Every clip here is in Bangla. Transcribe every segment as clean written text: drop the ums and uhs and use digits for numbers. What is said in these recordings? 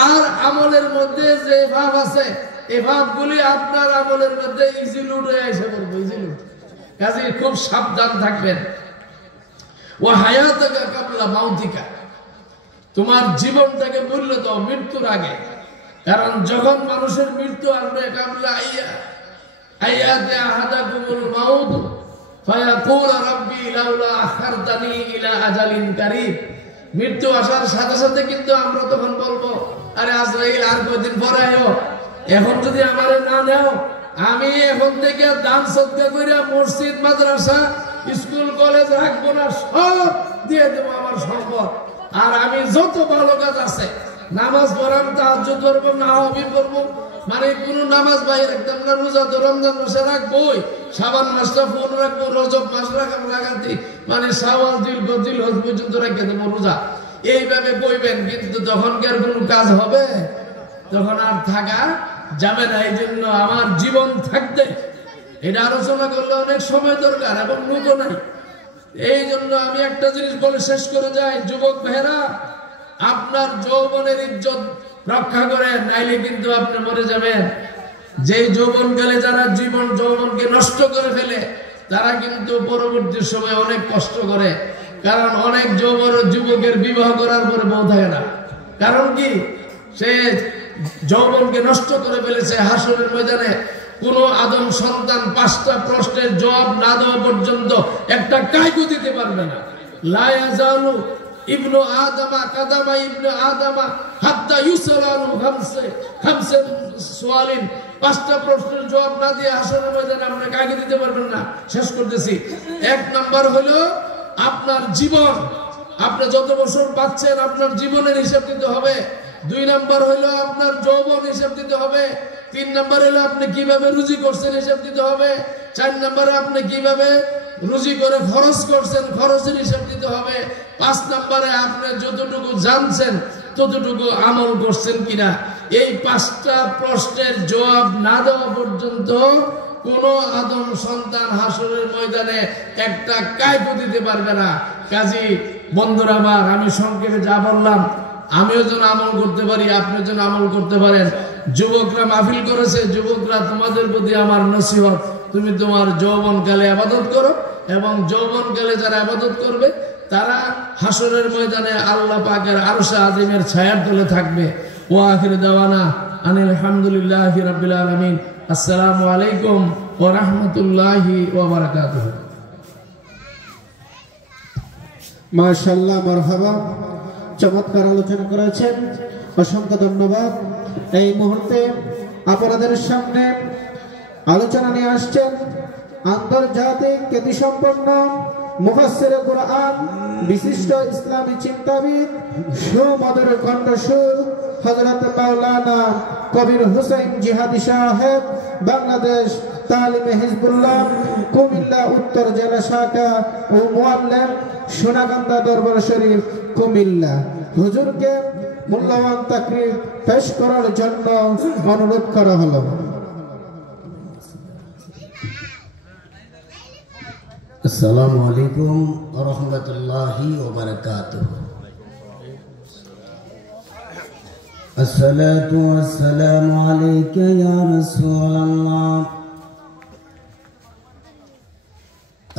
তার আমলের মধ্যে যে ভাব আছে এই ভাবগুলি আপনার আমলের মধ্যে ইজিলি উঠে এসে পড়বে, ইজিলি। কাজে খুব সাবধান থাকবেন। ওয়া হায়াতাকা কাবলা মাউতিকা, তোমার জীবনটাকে মূল্য দাও মৃত্যুর আগে। কারণ যখন মানুষের মৃত্যু আসবে, কাবলা আইয়াতে আহাদাকুমুল মাউত ফায়াকুল রাব্বি লাউলা আখারতানি ইলা আজালিন কারীব। মৃত্যু আসার সাথে সাথে কিন্তু আমরা তখন বলবো, আরে আজরাইল আর কয়দিন পরে আয়ো, এখন যদি আমারে না নাও, আমি এখন থেকে দান সদকা করে মসজিদ মাদ্রাসা স্কুল কলেজ রাখবো না, সব দিয়ে দেবো আমার সম্পদ। আর আমি যত ভালো কাজ আছে, নামাজ পড়াম, তাহাজ্জুদ করবো, নাওয়াবি পড়বো, মানে কোন নামাজ বাইরে রাখতাম না, রোজা তো রমজান মাসে রাখবোই, শাবান মাসটা ফোন রাখবো, রজব মাস রাখাতে মানে শাওয়াল জিলহজ পর্যন্ত রেখে দেবো রোজা। এইভাবে কইবেন, কিন্তু তখনকার কোন কাজ হবে? তখন আর থাকা যাবে না। এই জন্য আমার জীবন থাকতে এটা আলোচনা করলে অনেক সময় দরকার এবং নতুন নাই। এই জন্য আমি একটা জিনিস বলে শেষ করে যাই, যুবক ভাইরা, আপনার যৌবনের ইজ্জত রক্ষা করেন, নাইলে কিন্তু আপনি মরে যাবেন। যে যৌবনকালে যারা যৌবনকে নষ্ট করে ফেলে, তারা কিন্তু পরবর্তী সময় অনেক কষ্ট করে। কারণ অনেক যুবকের বিবাহ করার পরে বউ থাকে না। কারণ কি? সে যৌবনকে নষ্ট করে ফেলেছে। হাসরের ময়দানে কোন আদম সন্তান 5টা প্রশ্নের জবাব না দেওয়া পর্যন্ত একটা কাইকু দিতে পারবে না। লা ইয়াজালু ইবনু আদামা কাদামা ইবনু আদামা হাত্তা ইউসালানু খামসে সুয়ালিন। 5টা প্রশ্নের জবাব না দিয়ে হাসরের ময়দানে আপনি কাইকু দিতে পারবেন না। শেষ করতেছি। 1 নাম্বার হলো আপনার জীবন, আপনি যত বছর বাঁচছেন আপনার জীবনের হিসাব দিতে হবে। 2 নাম্বার হলো আপনার যৌবন হিসাব দিতে হবে। 3 নাম্বার হলো আপনি কিভাবে রুজি করছেন হিসাব দিতে হবে। 4 নাম্বারে আপনি কিভাবে রুজি করে খরচ করছেন, খরচের হিসাব দিতে হবে। 5 নাম্বারে আপনি যতটুকু জানছেন ততটুকু আমল করছেন কিনা। এই 5টা প্রশ্নের জবাব না দেওয়া পর্যন্ত কোন আদম সন্তান হাসরের ময়দানে একটা কাইকু দিতে পারবে না। কাজী বন্ধুরা আমার, আমি সংক্ষেপে যা বললাম, আমিও যেন আমল করতে পারি, আপনিও যেন আমল করতে পারেন। যুবকরা মাহফিল করেছে, যুবকরা তোমাদের প্রতি আমার নসিহত, তুমি তোমার যৌবনকালে ইবাদত করো, এবং যৌবনকালে যারা ইবাদত করবে তারা হাসরের ময়দানে আল্লাহ পাকের আরশে আজিমের ছায়ার তলে থাকবে। ওয়া আখির দাওয়ানা আনিল হামদুলিল্লাহি রাব্বিল আলামিন। আসসালামু আলাইকুম ওয়া রাহমাতুল্লাহি ওয়া বারাকাতুহু। মাশাআল্লাহ, মারহাবা, চমৎকার আলোচনা করেছেন, অসংখ্য ধন্যবাদ। এই মুহূর্তে আপনাদের সামনে আলোচনা নিয়ে আসছেন আন্তর্জাতিক খ্যাতিসম্পন্ন মুফাসসিরে কুরআন, বিশিষ্ট ইসলামী চিন্তাবিদ, সুমধুর কণ্ঠস্বর হযরত মাওলানা কবির হুসাইন জিহাদি সাহেব, বাংলাদেশ তালিমে হিজবুল্লাহ কুমিল্লা উত্তর জেলা শাখা ও মুআল্লিম, সোনাকান্দা দরবার শরীফ, কুমিল্লা। হুজুরকে মূল্যবান তাকরীর পেশ করার জন্য অনুরোধ করা হলো। আসসালামু আলাইকুম ওয়া রাহমাতুল্লাহি ওয়া বারাকাতুহু। আসসালাতু ওয়াসসালামু আলাইকা ইয়া রাসূলুল্লাহ।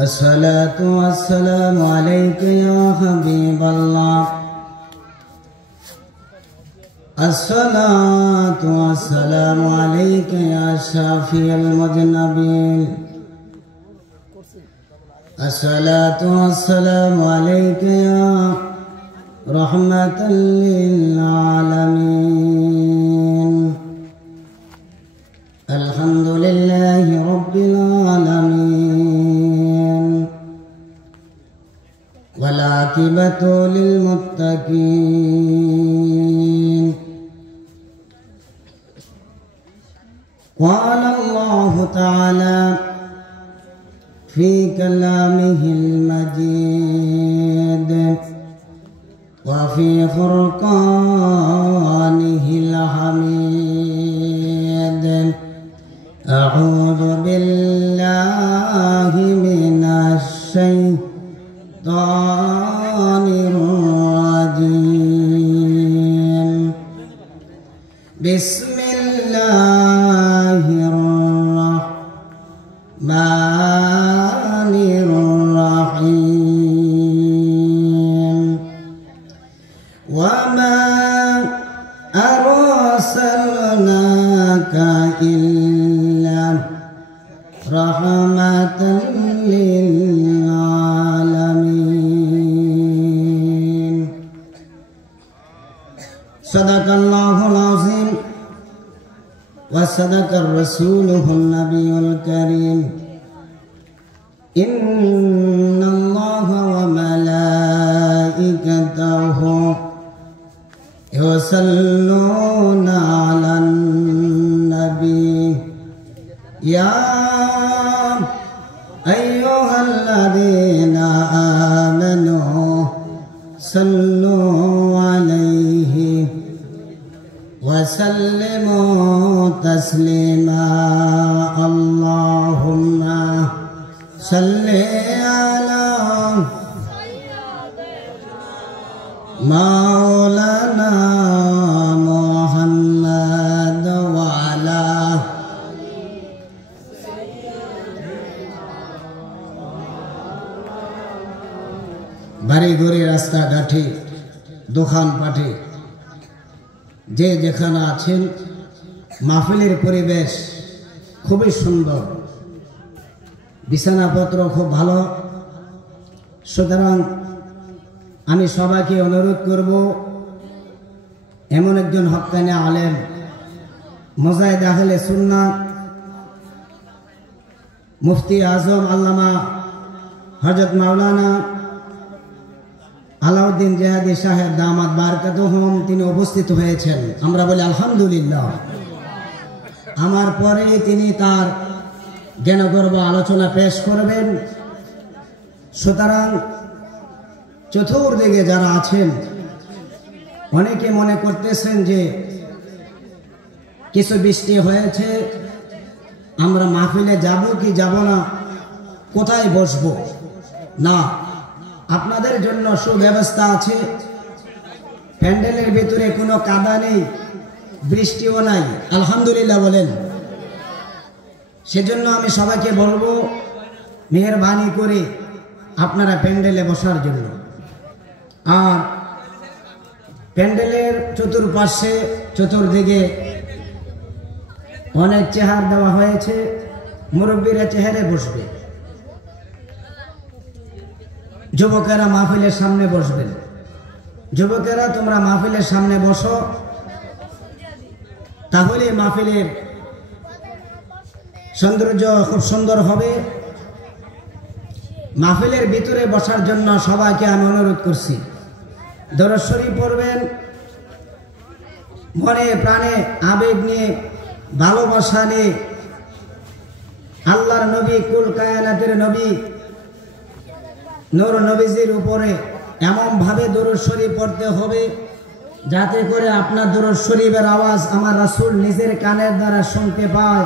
আসসালাতু ওয়াসসালামু আলাইকা ইয়া হাবিবাল্লাহ। আসসালাতু ওয়াসসালামু আলাইকা ইয়া শাফিউল মুজনাবিন। আসসালাতু ওয়াসসালামু আলাইকা ইয়া রাহমাতাল লিল আলামিন। আলহামদুলিল্লাহি রাব্বিল আলামিন ওয়াল আকিবাতু লিল মুত্তাকিন। قال الله تعالى في كلامه المجيد وفي فرقانه الحميد. أعوذ بالله من الشيطان الرجيم. বিসমিল্লাহির রহমানির রহিম ওয়া মা আরসালনাকা ইল্লা রাহমাতাল লিল আলামিন। সাদাকাল্লাহুল আযীম ওয়া সাদাকার রাসূলুহুন নাবিয়ুল কারীম। ইন্নাল্লাহা ওয়া মালাইকাতাহু ইউসাল্লুনা আলান নবী ইয়া আইয়ুহাল্লাযীনা আমানু সাল্লু আলাইহি ওয়া সাল্লিমু তাসলিমা। আল্লাহুম্মা সাল্লি আলা মাওলানা মুহাম্মাদ ওয়া আলা বাড়ি ঘরে রাস্তাঘাটে দোকানপাটে যে যেখানে আছেন, মাহফিলের পরিবেশ খুবই সুন্দর, বিছানাপত্র খুব ভালো। সুতরাং আমি সবাইকে অনুরোধ করব, এমন একজন হক্কানি আলেম, মুজাহিদ আহলে সুন্নাহ, মুফতি আজম আল্লামা হযরত মাওলানা আলাউদ্দিন জিহাদি সাহেব দামাত বারকাতুহুম তিনি উপস্থিত হয়েছেন। আমরা বলি আলহামদুলিল্লাহ। আমার পরে তিনি তার জ্ঞানগর্ভ আলোচনা পেশ করবেন। সুতরাং চতুর্দিকে যারা আছেন, অনেকে মনে করতেছেন যে কিছু বৃষ্টি হয়েছে, আমরা মাহফিলে যাব কি যাব না, কোথায় বসবো। না, আপনাদের জন্য সুব্যবস্থা আছে। প্যান্ডেলের ভিতরে কোনো কাদা নেই, বৃষ্টিও নাই, আলহামদুলিল্লাহ বলেন। সেজন্য আমি সবাইকে বলবো, মেহেরবানি করে আপনারা প্যান্ডেলে বসার জন্য। আর প্যান্ডেলের চতুর্পাশে চতুর্দিকে অনেক চেহার দেওয়া হয়েছে, মুরব্বীরা চেহারে বসবে, যুবকেরা মাহফিলের সামনে বসবেন। যুবকেরা তোমরা মাহফিলের সামনে বসো, তাহলে মাহফিলের সৌন্দর্য খুব সুন্দর হবে। মাহফিলের ভিতরে বসার জন্য সবাইকে আমি অনুরোধ করছি, দরুদ শরীফ পড়বেন, মনে প্রাণে আবেগ নিয়ে, ভালোবাসা নিয়ে। আল্লাহর নবী, কুল কায়নাতের নবী নূর নবীজির উপরে এমন ভাবে দরুদ শরীফ পড়তে হবে যাতে করে আপনার দরুদ শরীফের আওয়াজ আমার রাসূল নিজের কানের দ্বারা শুনতে পায়।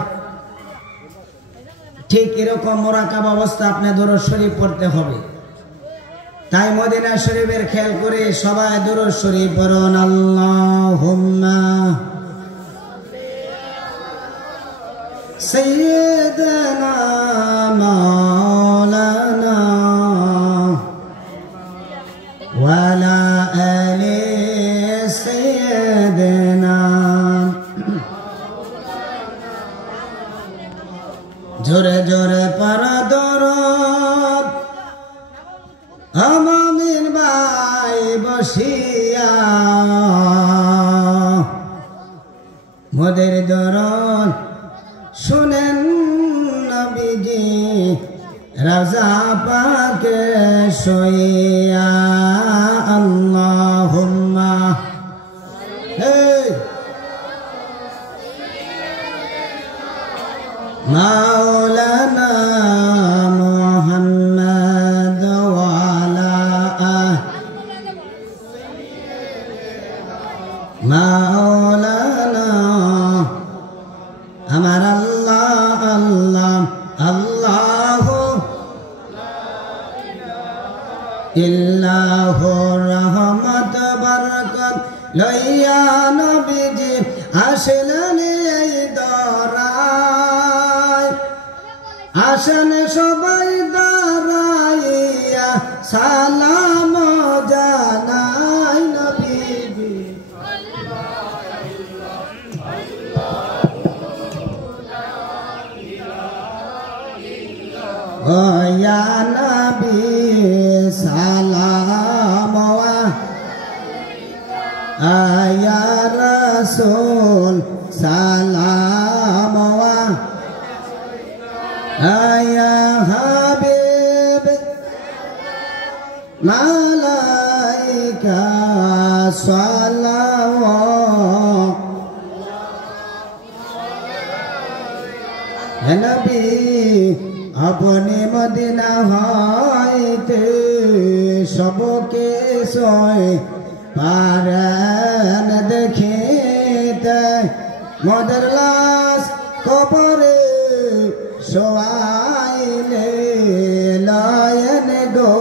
ঠিক এরকম মুরাকাবা অবস্থা আপনি দরুদ শরীফ পড়তে হবে। তাই মদিনা শরীফের খেয়াল করে সবাই দরুদ শরীফ পড়ুন। আল্লাহুম্মা সাইয়্যিদানা মাওলানা ওয়া আলা আলি সাইয়্যিদানা। জোরে জোরে পড়া দরুদ আমামিন ভাই বসিয়া, মোদের দরুদ শুনেন নবীজি রাজা পাকে শুইয়া। আল্লাহুম্মা মাওলানা মুহাম্মদ ওয়া আলা মাওলানা আমার আল্লাহ আল্লাহ আল্লাহু ইল্লাহু রহমত বরকত লইয়া নবীজি আসলেন এই দরায় আসেন সবাই দাঁড়াইয়া সালাম জানাই নবীজি ও ইয়া নবী সালাম আয়া রাসূল সালাম আয়া হাবিব মালাইকা সালাওয়াত হে নবী আপনি মদিনা হইতে সবকে সয় পারেন দেখিতে মদের লাশ কবরে শোয়াইলে লয়ন গো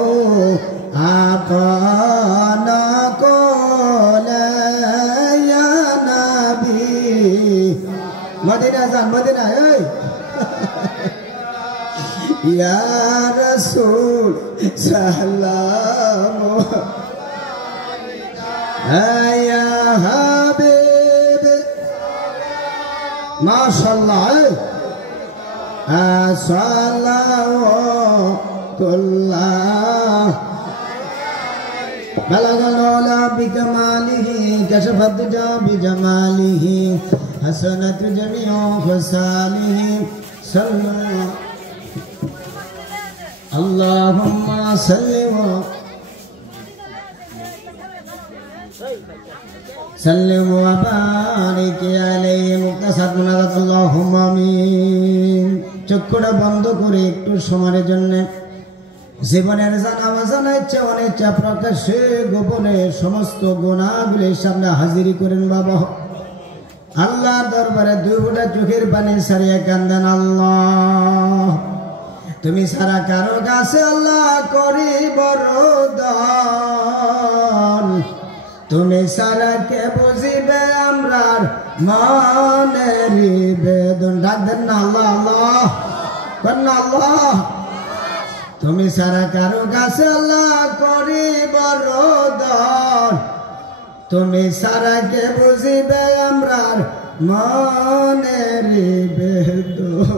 আপন কোলে ইয়া নবী মদিনা যান মদিনা এই ইয়া রাসূল সালাম আয়া হাবিব মাশাআল্লাহ সালাওয়াতুল্লাহ বালাগাল উলা বিকামালিহি কাশাফাত দুজা বিজামালিহি হাসানাত জামিউ খসালিহি সাল্লাল্লাহু আল্লাহুম্মা সাল্লি ওয়া সাল্লিম ওয়া বারিক আলাইহি মুক্তাসাদ মুনাজাত আল্লাহুম্মা আমিন চক্ষুটা বন্ধ করে একটু সময়ের জন্য জীবনের জানা অজানা ইচ্ছা অনিচ্ছা প্রকাশ্যে গোপনে সমস্ত গুনাহগুলির সামনে হাজির করেন বাবা আল্লাহ দরবারে দুই ফোঁটা চোখের পানি সারিয়ে কান্দেন আল্লাহ তুমি সারা কারো কাছে আল্লাহ করি বরদান তুমি সারা কে বুঝিবে আমরার মনের বেদন ডাক দেন না আল্লাহ আল্লাহ কন্যা আল্লাহ তুমি সারা কারো কাছে আল্লাহ করি বরদান তুমি সারা কে বুঝিবে আমরার মনের বেদন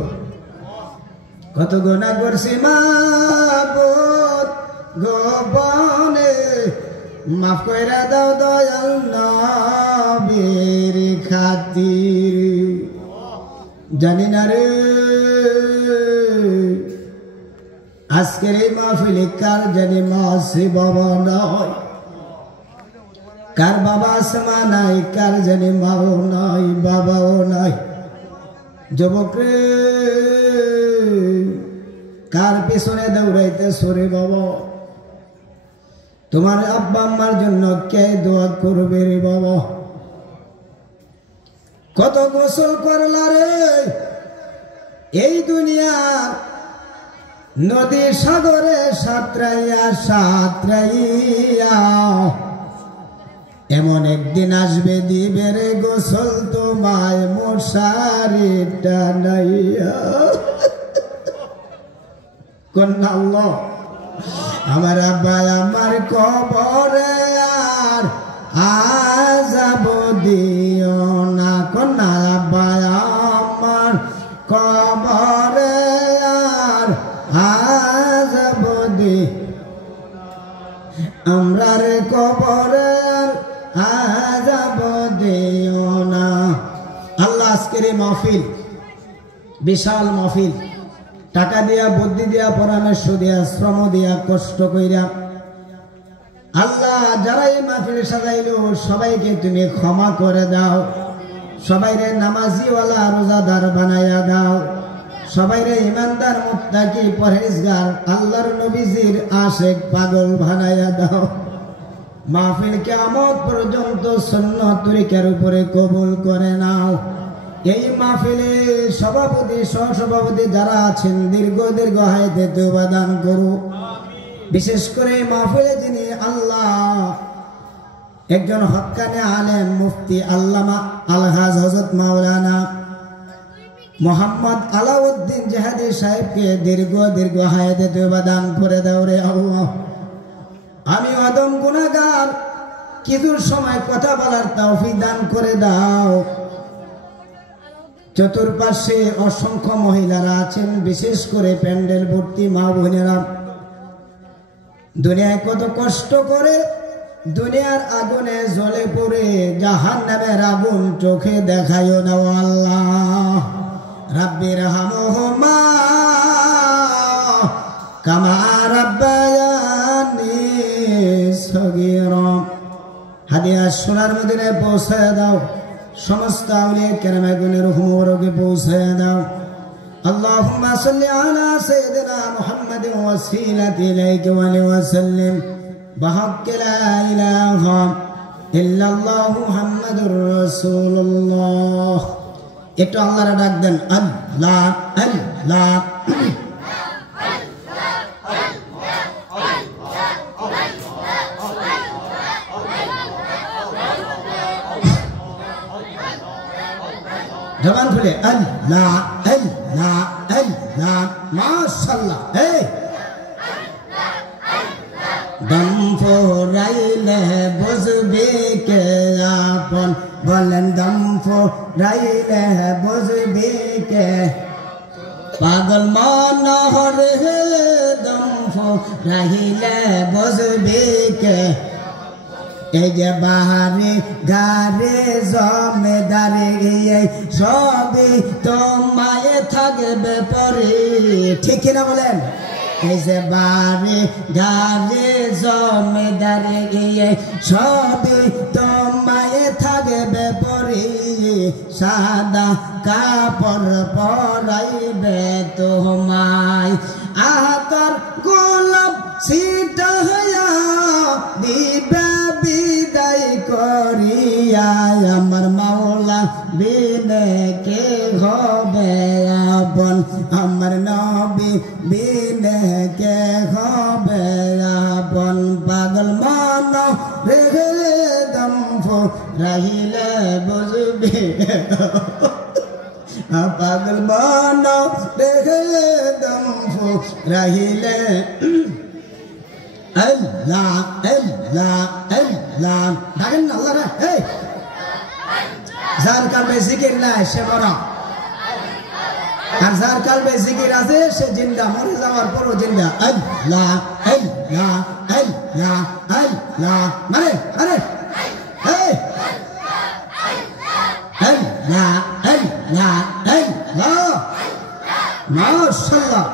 কত গুনাহ করছি মাবুদ গোপনে মাফ কইরা দাও দয়াল নবীর খাতির জানি না রে আজকের এই মাহফিলে কার জানি মাসি বাবা নয় কার বাবা আসমা নাই কার জানি মাও নাই বাবাও নাই যুবক রে কার পেছনে দৌড়াইতে সরে বাবা তোমার আব্বা আম্মার জন্য কে দোয়া করবে রে বাবা কত গোসল করলা রে এই দুনিয়ার নদী সাগরে সাঁতরাইয়া সাঁতরাইয়া এমন একদিন আসবে দিবে রে গোসল তোমায় মশারি টানাইয়া কন্যা আল্লাহ আমার আব্বা আমার কবরে আর আযাব দিও না কন্যা আব্বা আমার কবরে আর আযাব দিও আমরা রে কবরে আযাব দিও না আল্লাহ আজকের এই মাহফিল বিশাল মাহফিল টাকা দিয়া বুদ্ধি দিয়া পরামর্শ দিয়া শ্রম দিয়া কষ্ট কইরা আল্লাহ যারা এই মাহফিল সাজাইলো সবাইকে তুমি ক্ষমা করে দাও সবাইরে নামাজিওয়ালা রোজাদার বানায়া দাও সবাইরে ইমানদার মুত্তাকি পরহেজগার আল্লাহর নবীজির আশিক পাগল বানায়া দাও মাহফিল কিয়ামত পর্যন্ত সুন্নাত তরিকার উপরে কবুল করে নাও এই মাহফিলে সভাপতি সহসভাপতি যারা আছেন দীর্ঘ দীর্ঘ হায়াতে তওবা দান করো বিশেষ করে মাহফিলে যিনি আল্লাহ একজন হক্কানে আলেম মুফতি আল্লামা আলহাজ হযরত মাওলানা মোহাম্মদ আলাউদ্দিন জাহাদি সাহেবকে দীর্ঘ হায়াতে তওবা দান করে দাও রে আল্লাহ। আমি অদম গুনাহগার, কিছু সময় কথা বলার তৌফিক দান করে দাও। চতুর্পাশে অসংখ্য মহিলারা আছেন, বিশেষ করে প্যান্ডেল ভর্তি মা বোনেরা। দুনিয়ায় কত কষ্ট করে দুনিয়ার আগুনে জ্বলে পড়ে, জাহান্নামের আগুন চোখে দেখায়ও না আল্লাহ। রাব্বির হামহুমা কামা রাব্বায়ানি সগীরা। হাদিয়া সোনার মদিনায় পৌঁছায় দাও, সমস্ত আউলিয়া কেরাম গুণের হুমরকে পৌঁছায় দাও। আল্লাহুম্মা সাল্লি আলা সাইয়্যিদিনা মুহাম্মাদিন ওয়াসিলাতি ইলাইকা ওয়া আলিহি ওয়া সাল্লিম বিহাক্কি লা ইলাহা ইল্লাল্লাহু মুহাম্মাদুর রাসূলুল্লাহ। একটু আল্লাহরে ডাক দেন, আল্লাহ আল্লাহ। জবান খুলে আল্লাহ আল্লাহ আল্লাহ। মাশাআল্লাহ। এই দম ফোরাইলে বুঝবে কে আপন, বলেন দম ফোরাইলে বুঝবে কে পাগল মনোহর হে। দম ফোরাইলে বুঝবে কে এই যে বাহারে গারে জমেদারে, এই সবই তোমায় থাকবে পরে। ঠিক কিনা বলেন? এই যে বারে গারে জমেদারে, এই সবই তোমায় থাকবে পরে। সাদা কাপড় পরাইবে তোমায়, আতর গোলাপ ছিটাইয়া দিবে বিদায় করিয়া। আমার মাওলা বিনে কে হবে আপন, আমার নবী বিনে কে হবে আপন। পাগল মন রেখে দম ফোরাইলে বুঝবে, পাগল মন রেখে দম ফোরাইলে আল্লাহ আল্লাহ আল্লাহ। ডাকেন না আল্লাহ রে। এই যার কালবে জিকির নাই সে মরা, আর যার কালবে জিকির আছে সে জিন্দা, মরে যাওয়ার পরও জিন্দা। আল্লাহ আল্লাহ আল্লাহ আল্লাহ। মানে আরে এই আল্লাহ আল্লাহ আল্লাহ। মাশাআল্লাহ।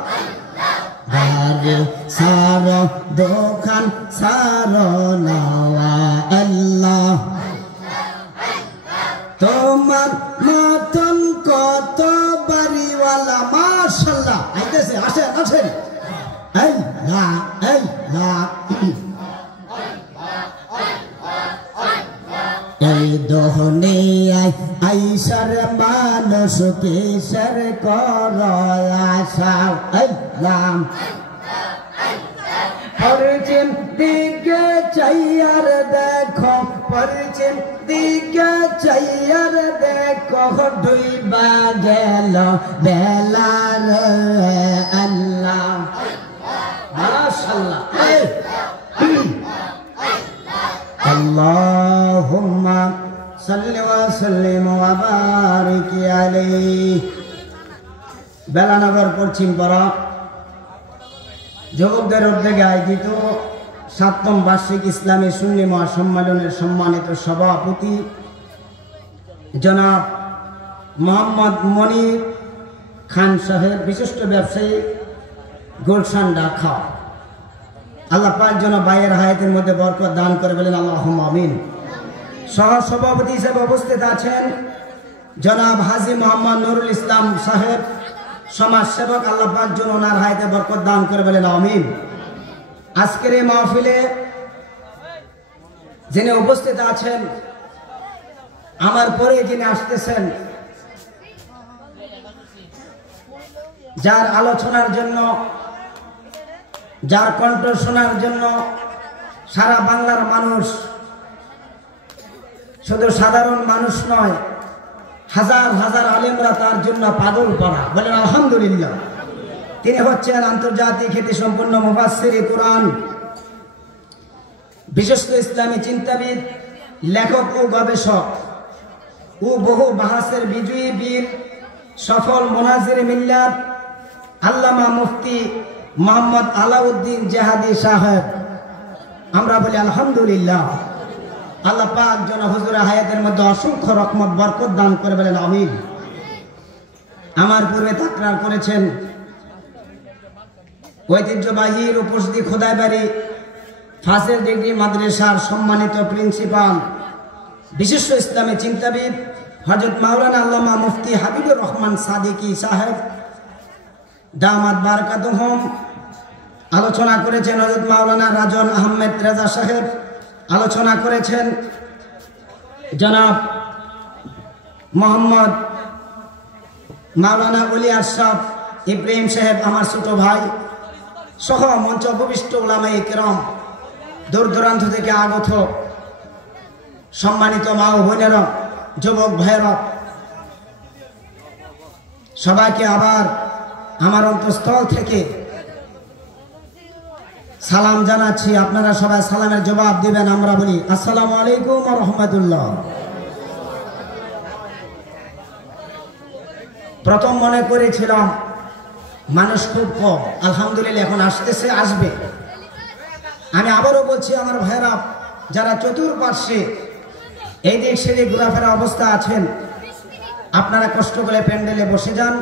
বারে সারা দোকান সারা নাওয়া আল্লাহ, তোমার মতন কত বাড়িওয়ালা। মাশাআল্লাহ। আইতেছে, আসেন আসেন। আল্লাহ আল্লাহ। এই দুনিয়ায় আইসার মানুষ কিসের কর আশা। আল্লাহ পরিচিম দিকে চাইয়ার দেখো, পরিচিম দিকে চাইয়ার দেখো, ডুইবা গেল বেলার। আল্লাহ মাশাআল্লাহ। আল্লাহুম্মা সাল্লি ওয়া সাল্লিম ওয়া বারিক আলাইহি। বেলানগর পশ্চিম পাড়া যুবকদের উদ্যোগে আয়োজিত ৭ম বার্ষিক ইসলামী সুন্নি মহাসম্মেলনের সম্মানিত সভাপতি জনাব মোহাম্মদ মনির খান সাহেব, বিশিষ্ট ব্যবসায়ী, গুলশান ঢাকা। আল্লাহ পাক যেন ভাইয়ের হায়াতের মধ্যে বরকত দান করে বলেন আল্লাহুম্মা আমিন। সহ সভাপতি হিসেবে উপস্থিত আছেন জনাব হাজী মোহাম্মদ নুরুল ইসলাম সাহেব, সমাজ সেবক। আল্লাহ পাক যেন ওনার হায়াতে বরকত দান করে বলেন আমিন। আজকের এই মাহফিলে যিনি উপস্থিত আছেন, আমার পরে যিনি আসতেছেন, যার আলোচনার জন্য, যার কণ্ঠ শোনার জন্য সারা বাংলার মানুষ শুধু সাধারণ মানুষ নয়, হাজার হাজার আলেমরা তার জন্য পাগল করা। বলেন আলহামদুলিল্লাহ। তিনি হচ্ছেন আন্তর্জাতিক খ্যাতি সম্পন্ন মুফাসসির কোরআন, বিশিষ্ট ইসলামী চিন্তাবিদ, লেখক ও গবেষক ও বহু বাহাসের বিজয়ী বীর, সফল মুনাজির মিল্লাত আল্লামা মুফতি মোহাম্মদ আলাউদ্দিন জেহাদি সাহেব। আমরা বলি আলহামদুলিল্লাহ। আল্লাহ পাক যেন হুজুরের হায়াতের মধ্যে অসংখ্য রহমত বরকত দান করে, বলেন আমিন। আমার পূর্বে তাকরার করেছেন ঐতিহ্যবাহী উপস্থিতি খোদাইবাড়ি ফাজিল ডিগ্রি মাদ্রাসার সম্মানিত প্রিন্সিপাল, বিশিষ্ট ইসলামী চিন্তাবিদ হযরত মাওলানা আল্লামা মুফতি হাবিবুর রহমান সাদিকি সাহেব দামাত বারাকাতুহুম। আলোচনা করেছেন হযরত মাওলানা রাজন আহমেদ রেজা সাহেব। আলোচনা করেছেন জনাব মোহাম্মদ মাওলানা ওলি আশরাফ ইব্রাহিম সাহেব, আমার ছোট ভাই সহ মঞ্চ উপবিষ্ট উলামায়ে কেরাম, দূর দূরান্ত থেকে আগত সম্মানিত মা ও বোনেরা, যুবক ভাইয়েরা, সবাইকে আবার আমার অন্তঃস্থল থেকে সালাম জানাচ্ছি। আপনারা সবাই সালামের জবাব দিবেন। আমরা বলি আসসালামু আলাইকুম ওয়া রাহমাতুল্লাহ। প্রথম মনে করেছিলাম মানুষ খুব কম, আলহামদুলিল্লাহ এখন আসতেছে, আসবে। আমি আবারও বলছি আমার ভাইরা যারা চতুর্পার্শ্বে এই দিক সেদিক ঘোরাফেরা অবস্থা আছেন, আপনারা কষ্ট করে প্যান্ডেলে বসে যান।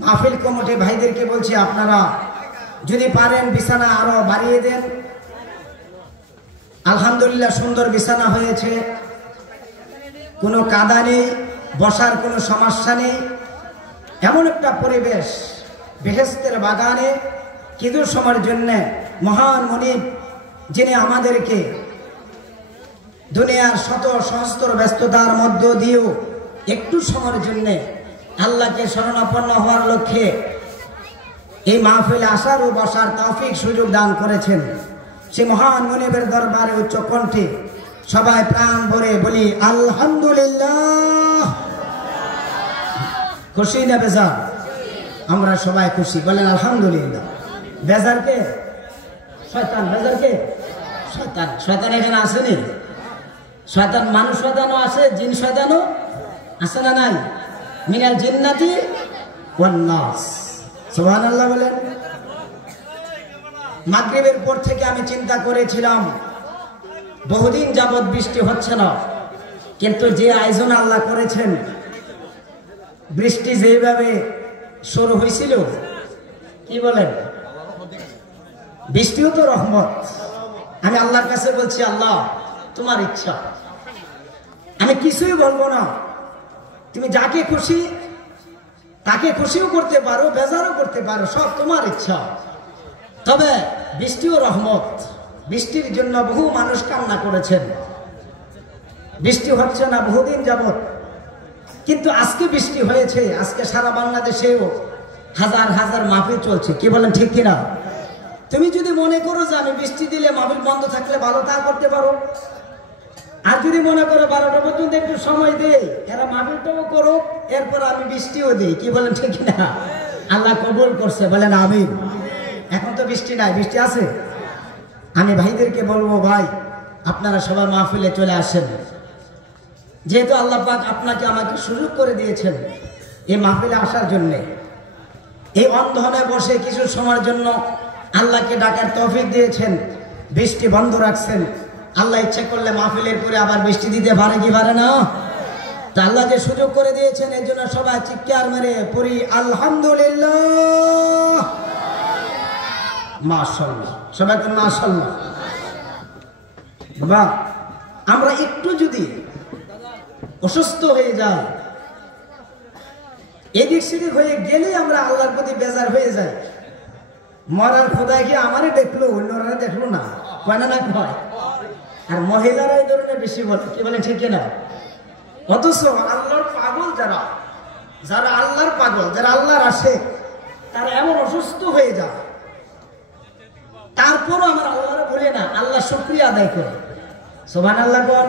মাহফিল কমিটি ভাইদেরকে বলছি আপনারা যদি পারেন বিছানা আরো বাড়িয়ে দেন। আলহামদুলিল্লাহ সুন্দর বিছানা হয়েছে, কোনো কাদা নেই, বসার কোনো সমস্যা নেই। এমন একটা পরিবেশ বেহেশতের বাগানে কিছু সময়ের জন্য মহান মনিব যিনি আমাদেরকে দুনিয়ার শত সহস্র ব্যস্ততার মধ্য দিয়েও একটু সময়ের জন্য আল্লাহকে শরণাপন্ন হওয়ার লক্ষ্যে এই মাহফিলে আসার ও বসার তৌফিক সুযোগ দান করেছেন, সে মহান মনিবের দরবারে উচ্চ কণ্ঠে সবাই প্রাণ ভরে বলি আলহামদুলিল্লাহ। খুশি না বেজার? আমরা সবাই খুশি, বলেন আলহামদুলিল্লাহ। বেজার কে? শয়তান। বেজার কে? শয়তান। শয়তান এখানে আসেনি? শয়তান মানুষ শয়তানও আছে, জিন শয়তানও আছে না নাই? মিনাল জিন্নাতি ওয়ান নাস। সুবহানাল্লাহ বলেন। মাগরিবের পর থেকে আমি চিন্তা করেছিলাম বহুদিন যাবৎ বৃষ্টি হচ্ছে না, কিন্তু যে আয়োজন আল্লাহ করেছেন, বৃষ্টি যেভাবে শুরু হয়েছিল, কি বলেন, বৃষ্টিও তো রহমত। আমি আল্লাহর কাছে বলছি আল্লাহ তোমার ইচ্ছা, আমি কিছুই বলবো না, তুমি যাকে খুশি তাকে খুশিও করতে পারো, বেজারও করতে পারো, সব তোমার ইচ্ছা। তবে বৃষ্টিও রহমত। বৃষ্টির জন্য বহু মানুষ কান্না করেছেন, বৃষ্টি হচ্ছে না বহুদিন যাবৎ, কিন্তু আজকে বৃষ্টি হয়েছে। আজকে সারা বাংলাদেশেও হাজার হাজার মাহফিল চলছে, কি বলেন ঠিক কিনা? তুমি যদি মনে করো যে আমি বৃষ্টি দিলে মাহফিল বন্ধ থাকলে ভালো, তা করতে পারো। আর যদি মনে করো 12টা পর্যন্ত একটু সময় দেই, এরা মাহফিলটাও করুক, এরপর আমি বৃষ্টিও দিই, কি বলেন ঠিক কিনা? আল্লাহ কবুল করছে, বলেন আমিন। এখন তো বৃষ্টি নাই, বৃষ্টি আছে। আমি ভাইদেরকে বলবো, ভাই আপনারা সবাই মাহফিলে চলে আসেন। যেহেতু আল্লাহ পাক আপনাকে আমাকে সুযোগ করে দিয়েছেন এই মাহফিলে আসার জন্য, এই অন্ধনে বসে কিছু সময়ের জন্য আল্লাহকে ডাকার তৌফিক দিয়েছেন, বৃষ্টি বন্ধ রাখছেন। আল্লাহ ইচ্ছা করলে মাহফিলের পরে আবার বৃষ্টি দিতে পারে কি পারে না? তা আল্লাহ যে সুযোগ করে দিয়েছেন, এর জন্য সবাই চিৎকার মেরে পড়ি আলহামদুলিল্লাহ, মাশাআল্লাহ। সবাই কোন মাশাআল্লাহ। বাবা আমরা একটু যদি অসুস্থ হয়ে যাই, এদিক সেদিক হয়ে গেলে আমরা আল্লাহর প্রতি বেজার হয়ে যাই। মরার খোদায় কি আমারই দেখলো, অন্যরা দেখলো না, কয় না কয়? আর মহিলারা এই ধরনের বেশি বলে, কি বলে ঠিক না? অথচ আল্লাহর পাগল যারা, যারা আল্লাহর পাগল, যারা আল্লাহর আশিক, তারা এমন অসুস্থ হয়ে যায়, তারপরও আমার আল্লাহরা বলে না, আল্লাহ শুকরিয়া আদায় করে। সুবহানাল্লাহ বল।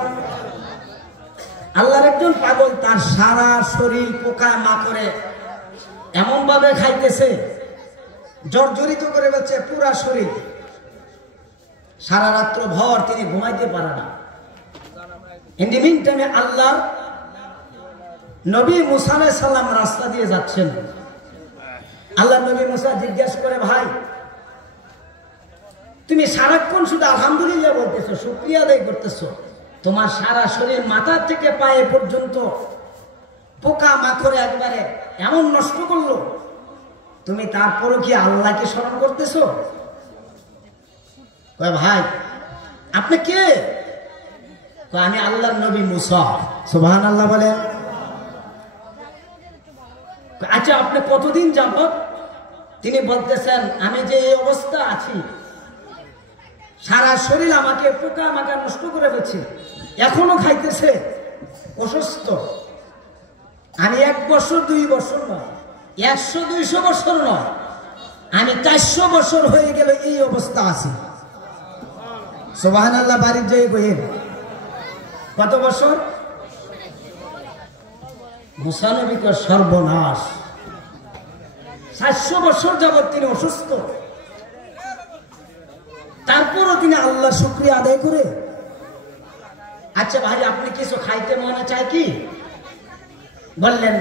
আল্লাহর একজন পাগল, তার সারা শরীর পোকায় মাকড়ে এমন ভাবে খাইতেছে, জর্জরিত করে ফেলছে পুরা শরীর। সারা রাত্র ভর তিনি ঘুমাইতে পারে না। ইন দি মিন টাইমে আল্লাহর নবী মুসা আলাইহিস সালাম রাস্তা দিয়ে যাচ্ছেন। আল্লাহ নবী মুসা জিজ্ঞাসা করে, ভাই তুমি সারাক্ষণ শুধু আলহামদুলিল্লাহ বলতেছো, শুকরিয়া আদায় করতেছো, তোমার সারা শরীর মাথা থেকে পায়ে পর্যন্ত পোকা মাকড়ে একবারে এমন নষ্ট করলো, তুমি তারপরও কি আল্লাহকে স্মরণ করতেছো? ভাই আপনি কে? আমি আল্লাহর নবী মুসা। সুবহানাল্লাহ বলেন। আচ্ছা আপনি কতদিন যাবত? তিনি বলতেছেন, আমি যে এই অবস্থা আছি, সারা শরীর আমাকে পোকা মাকা নষ্ট করে ফেলছে, এখনো খাইতেছে, অসুস্থ। আমি 1 বছর 2 বছর নয়, 100-200 বছর নয়, আমি 400 বছর হয়ে গেল এই অবস্থা আছি। সুবহানাল্লাহ বাড়ির যাই কইেন। কত বছর? মুসা নবীর সর্বনাশ। 400 বছর যাবত তিনি অসুস্থ, তারপরও তিনি আল্লাহ শুকরিয়া আদায় করে। আচ্ছা ভাই আপনি কিছু খাইতে মনে চায় কি? বললেন,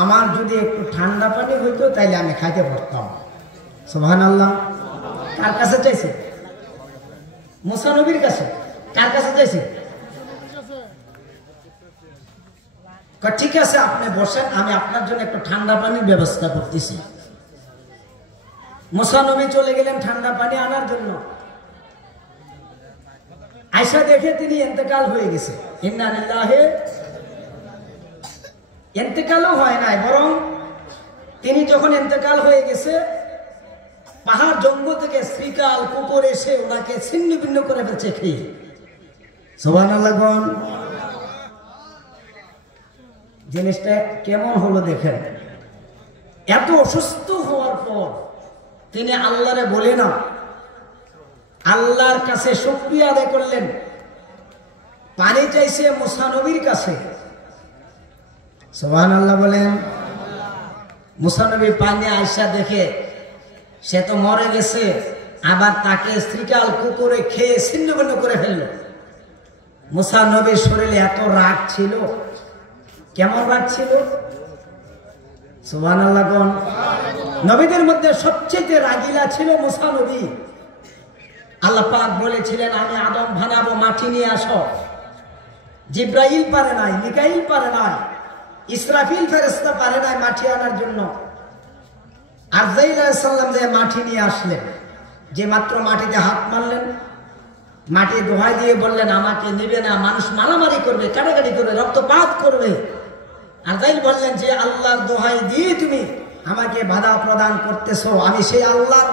আমার যদি একটু ঠান্ডা পানি হইতো তাইলে আমি খাইতে পারতাম। সুবহানাল্লাহ। কার কাছে চাইছে? মুসা নবীর কাছে। কার কাছে চাইছে? ঠিক আছে আপনি বসেন, আমি আপনার জন্য একটু ঠান্ডা পানির ব্যবস্থা করতেছি। মুসা নবী চলে গেলেন ঠান্ডা পানি আনার জন্য। আয়সা দেখে তিনি ইন্তেকাল হয়ে গেছে। ইন্না লিল্লাহি। ইন্তেকালও হয় নাই, বরং তিনি যখন ইন্তেকাল হয়ে গেছে, পাহাড় জঙ্গল থেকে শ্রীকাল কুকুর এসে ওনাকে ছিন্ন ভিন্ন করে ফেলছে খেয়ে। সুবহানাল্লাহ। জিনিসটা কেমন হলো দেখেন। এত অসুস্থ হওয়ার পর তিনি আল্লাহরে বলে না, আল্লাহর কাছে শুকরিয়া আদায় করলেন। পানি চাইছে মুসা নবীর কাছে। সুবহানাল্লাহ বলেন। মুসা নবী পানি আয়সা দেখে সে তো মরে গেছে, আবার তাকে শ্রীকাল কুকুরে খেয়ে ছিন্ন ভিন্ন করে ফেললো। মুসা নবীর শরীরে এত রাগ ছিল। কেমন রাগ ছিল? সুবহানাল্লাহ। নবীদের মধ্যে সবচেয়ে রাগিলা ছিল মুসা নবী। আল্লাহ পাক বলেছিলেন, আমি আদম বানাবো, মাটি নিয়ে আসো। জিব্রাইল পারে নাই, মিকাইল পারে নাই, ইসরাফিল ফেরেশতা পারে নাই মাটি আনার জন্য। আজরাইল আলাইহিস সালাম যে মাটি নিয়ে আসলেন, যে মাত্র মাটিতে হাত মারলেন, মাটি দোহাই দিয়ে বললেন, আমাকে নেবে না, মানুষ মারামারি করবে, কাটাকাটি করবে, রক্তপাত করবে। আজরাইল বললেন, যে আল্লাহর দোহাই দিয়ে তুমি আমাকে বাধা প্রদান করতেছো, আমি সেই আল্লাহর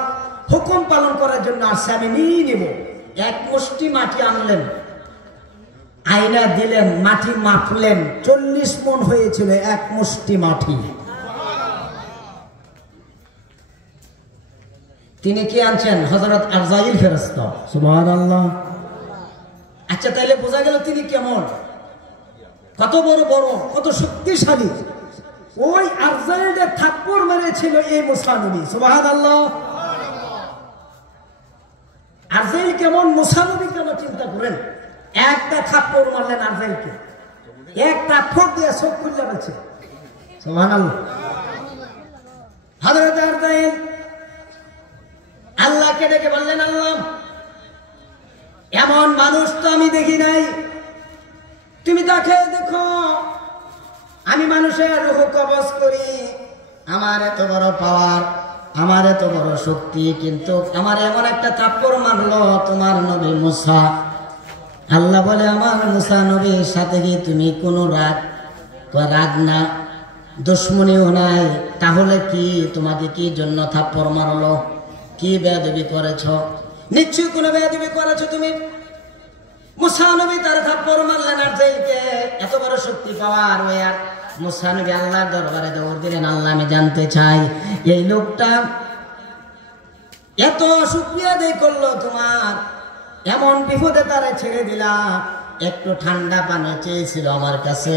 হুকুম পালন করার জন্য আসছে, আমি নিয়ে নেব। 1 মুষ্টি মাটি আনলেন, আয়না দিলেন, মাটি মাপলেন, 40 মণ হয়েছিল 1 মুষ্টি মাটি। তিনি কি আনছেন? হযরত আজরাইল ফেরেশতা। সুবহানাল্লাহ। আচ্ছা তাহলে বোঝা গেল তিনি কেমন, কত বড় বড়, কত শক্তিশালী। ওই আজরাইলকে থাপ্পড় মেরেছিল এই মুসা নবী। সুবহানাল্লাহ। আজরাইল কেমন, মুসা নবী কেমন চিন্তা করেন। একটা থাপ্পড় মারলেন আজরাইলকে, একটা থাপ্পড় দিয়ে চোখ খুলে ফেলছে। সুবহানাল্লাহ। হযরত আজরাইল আল্লাহকে ডেকে বললেন, আল্লাহ এমন মানুষ তো আমি দেখি নাই, তুমি তাকে দেখো। আমি মানুষের রূহ কবজ করি, আমার এত বড় পাওয়ার, আমার এত বড় শক্তি, কিন্তু আমার এমন একটা থাপ্পড় মারলো তোমার নবী মুসা। আল্লাহ বলে, আমার মুসা নবীর সাথে কি তুমি কোনো রাগ না, দুশ্মনীও নাই, তাহলে কি তোমাকে কি জন্য থাপ্পড় মারলো? কি বেয়াদবি করেছ? নিশ্চয়ই কোনো বেয়াদবি করেছো তুমি। মুসা নবী তার থাপ্পড় মারলেন আজরাইলকে, এত বড় শক্তি পাওয়ার। ওই আর মুসা নবী আল্লাহর দরবারে দৌড় দিলেন, আল্লাহ আমি জানতে চাই এই লোকটা এত শুকরিয়া আদায় করলো তোমার, এমন বিপদে তারা ছেড়ে দিলা, একটু ঠান্ডা পানি চেয়েছিল আমার কাছে,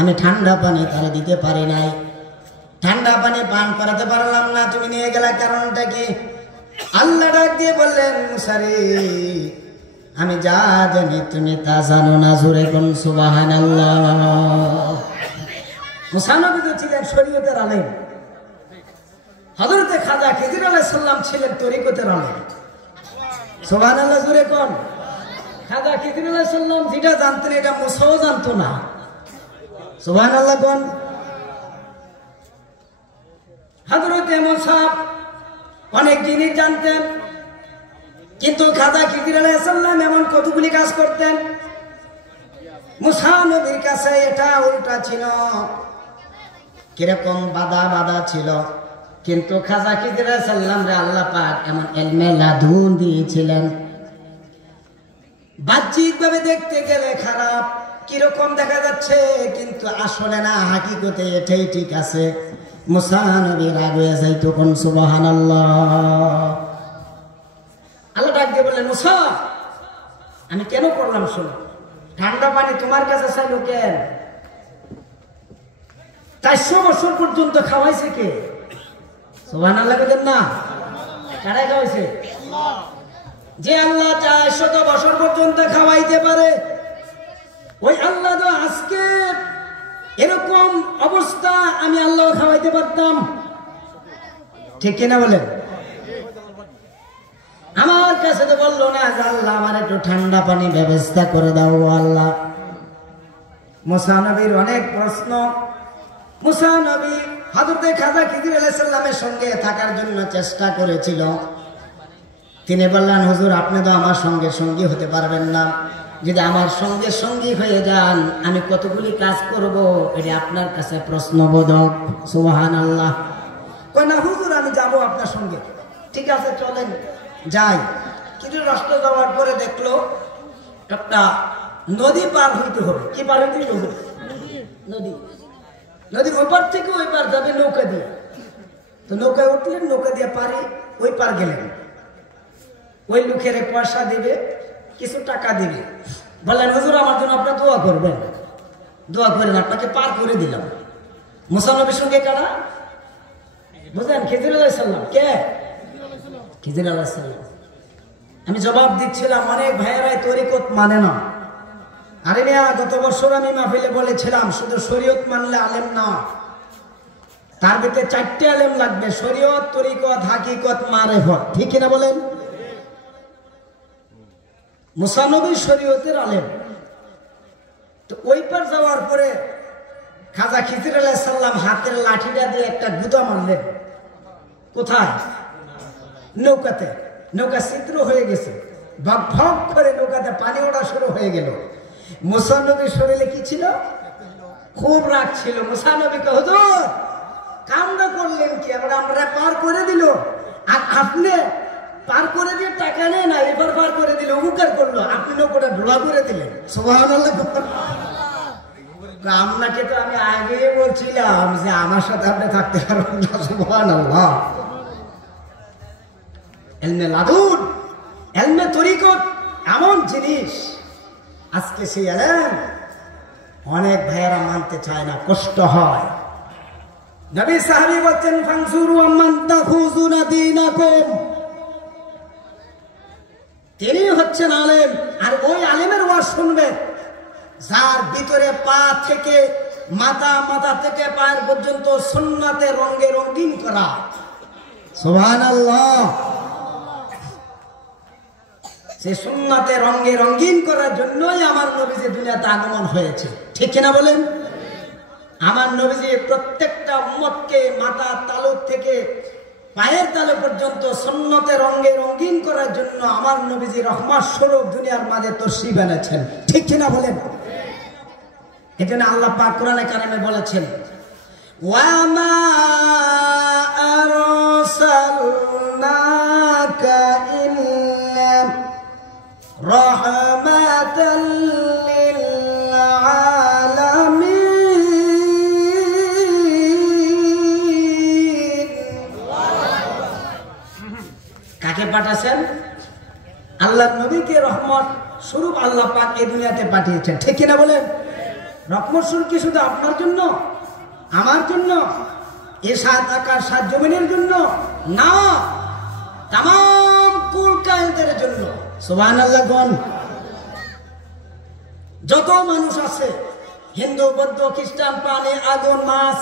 আমি ঠান্ডা পানি তারা দিতে পারি নাই, ঠান্ডা পানি পান করাতে পারলাম না, তুমি নিয়ে গেলা কারণটা কি? আল্লাহ ডাক দিয়ে বললেন, মুসা রে, আমি যা জানি তুমি তা জানো না, জোরে কোন সুবহানাল্লাহ। মুসা নবী তো ছিলেন শরীয়তের আলেম, হযরতে খাজা খিজির আলাইহিস সালাম ছিলেন তরিকতের আলেম। সুবহানাল্লাহ, জোরে কোন। খাজা খিজির আলাইহিস সালাম যেটা জানতেন এটা মুসাও জানতো না। সুবহানাল্লাহ কোন। হযরতে মুসা অনেক জিনিস জানতেন, কিন্তু খাজা খিজির আলাইহিস সালাম এমন কতগুলি কাজ করতেন, মুসা নবীর কাছে এটা উল্টা ছিল, কিরকম বাধা বাধা ছিল। কিন্তু খাজা খিজির আলাইহিস সালাম রে আল্লাহ পাক এমন ইলমে লাদুন দিয়েছিলেন, বাহ্যিক ভাবে দেখতে গেলে খারাপ, কিরকম দেখা যাচ্ছে, কিন্তু আসলে না, হাকিকতে এটাই ঠিক আছে। মুসা নবী রাগ হয়ে যাইতো, কোন সুবহানাল্লাহ। আল্লাহ ডাক দিয়ে বললেন, মুসা আমি কেন করলাম শোনো, ঠান্ডা পানি তোমার কাছে চাইলো কেন? 400 বছর পর্যন্ত খাওয়াইছে কে? সুবহানাল্লাহ বলেন না, কারা খাওয়াইছে? যে আল্লাহ 400 বছর পর্যন্ত খাওয়াইতে পারে, ওই আল্লাহ তো আজকে এরকম অবস্থা আমি আল্লাহ খাওয়াইতে পারতাম, ঠিক কিনা বলেন? আমার কাছে তো বললো না যে আল্লাহ আমার একটু ঠান্ডা পানি ব্যবস্থা করে দাও আল্লাহ। মুসা নবীর অনেক প্রশ্ন, মুসা নবী হযরতে খাজা খিজির আলাইহিস সালামের সঙ্গে থাকার জন্য চেষ্টা করেছিল। তিনি বললেন, হুজুর আপনি তো আমার সঙ্গে সঙ্গী হতে পারবেন না, যদি আমার সঙ্গে সঙ্গী হয়ে যান আমি কতগুলি কাজ করব, এটা আপনার কাছে প্রশ্নবোধক। সুবহানাল্লাহ। কই না হুজুর আমি যাব আপনার সঙ্গে। ঠিক আছে চলেন যাই। কিছু রাস্তা যাওয়ার পরে দেখলো একটা নদী পার হইতে হবে। কি পার হইতে হবে? নদী। নদীর ওই পার থেকে ওই পার যাবে নৌকা দিয়ে। তো নৌকায় উঠলেন, নৌকা দিয়ে পারি ওই পার গেলেন। ওই লোকের পয়সা দিবে, কিছু টাকা দিবে, বললেন হুজুর আমার জন্য আপনার দোয়া করবেন, দোয়া করেন, আপনাকে পার করে দিলাম। মুসা নবীর সঙ্গে কারা? বুঝলেন? খিজির আলাইহিস সালাম। কে? খিজির আলাইহিস সালাম। আমি জবাব দিচ্ছিলাম, অনেক ভাইয়েরাই তরিকত মানে না। আরে মিয়া, গত বছর আমি মাহফিলে বলেছিলাম শুধু শরীয়ত মানলে আলেম না, তার ভিতরে 4টে আলেম লাগবে, শরীয়ত, তরিকত, হাকিকত, মারেফত। ঠিক কিনা বলেন? মুসা নবী শরীয়তের আলেম। তো ওই পার যাওয়ার পরে খাজা খিজির আলাইহিস সালাম হাতের লাঠিটা দিয়ে একটা গুঁতা মারলেন। কোথায়? নৌকাতে। নৌকা ছিদ্র হয়ে গেছে, ভাগ ভাগ করে নৌকাতে পানি ওঠা শুরু হয়ে গেল। মুসা নবীর শরীরে কি ছিল? খুব রাগ ছিল। মুসা নবীকে, হুজুর কামনা করলেন কি, আমরা পার করে দিল, আর আপনি পার করে দিয়ে টাকা নেই না, এবার পার করে দিলে উপকার করলো, আপনি নৌকাটা ঢোলা করে দিলেন। সুবহানাল্লাহ। আপনাকে তো আমি আগে বলছিলাম যে আমার সাথে আপনি থাকতে পারবেন না। সুবহানাল্লাহ। ইলমে লাদুন, ইলমে তরিকত এমন জিনিস, আজকে সেই ইলম অনেক ভাইয়েরা মানতে চায় না, কষ্ট হয়। নবী সাহাবী বলছেন, ফানসুরু আম্মান তাখুযুনা দীনাকুম। তিনি হচ্ছেন আলেম, আর ওই আলেমের ওয়াজ শুনবে যার ভিতরে পা থেকে মাথা থেকে পায়ের পর্যন্ত সুন্নাতে রঙে রঙিন করা। সুবহানাল্লাহ। সেই সুন্নাতে রঙে রঙিন করার জন্যই আমার নবীজি দুনিয়াতে আগমন হয়েছে। ঠিক কিনা বলেন? আমার নবীজি প্রত্যেকটা উম্মতকে মাথা তালু থেকে পায়ের তালু পর্যন্ত সুন্নতে রঙে রঙিন করার জন্য আমার নবীজি রহমত স্বরূপ দুনিয়ার মাঝে তশরিফ এনেছেন। ঠিক কিনা বলেন? এজন্য আল্লাহ পাক কোরআনে কারিমে বলেছেন, ওয়া মা আরসালনাকা ইল্লা রাহমাতাল লিল আলামিন। কাকে পাঠাছেন? আল্লাহর নবীকে রহমত স্বরূপ আল্লাহ পাক এই দুনিয়াতে পাঠিয়েছেন, ঠিক কিনা বলেন? রহমত স্বরূপ কি শুধু আপনার জন্য, আমার জন্য, এ সাত আকাশ সাত জমিনের জন্য না, তামাম কুল কায়নাতের জন্য। সুবহানাল্লাহ কোন? যত মানুষ আছে, হিন্দু, বৌদ্ধ, খ্রিস্টান, পানি, আগুন, মাছ,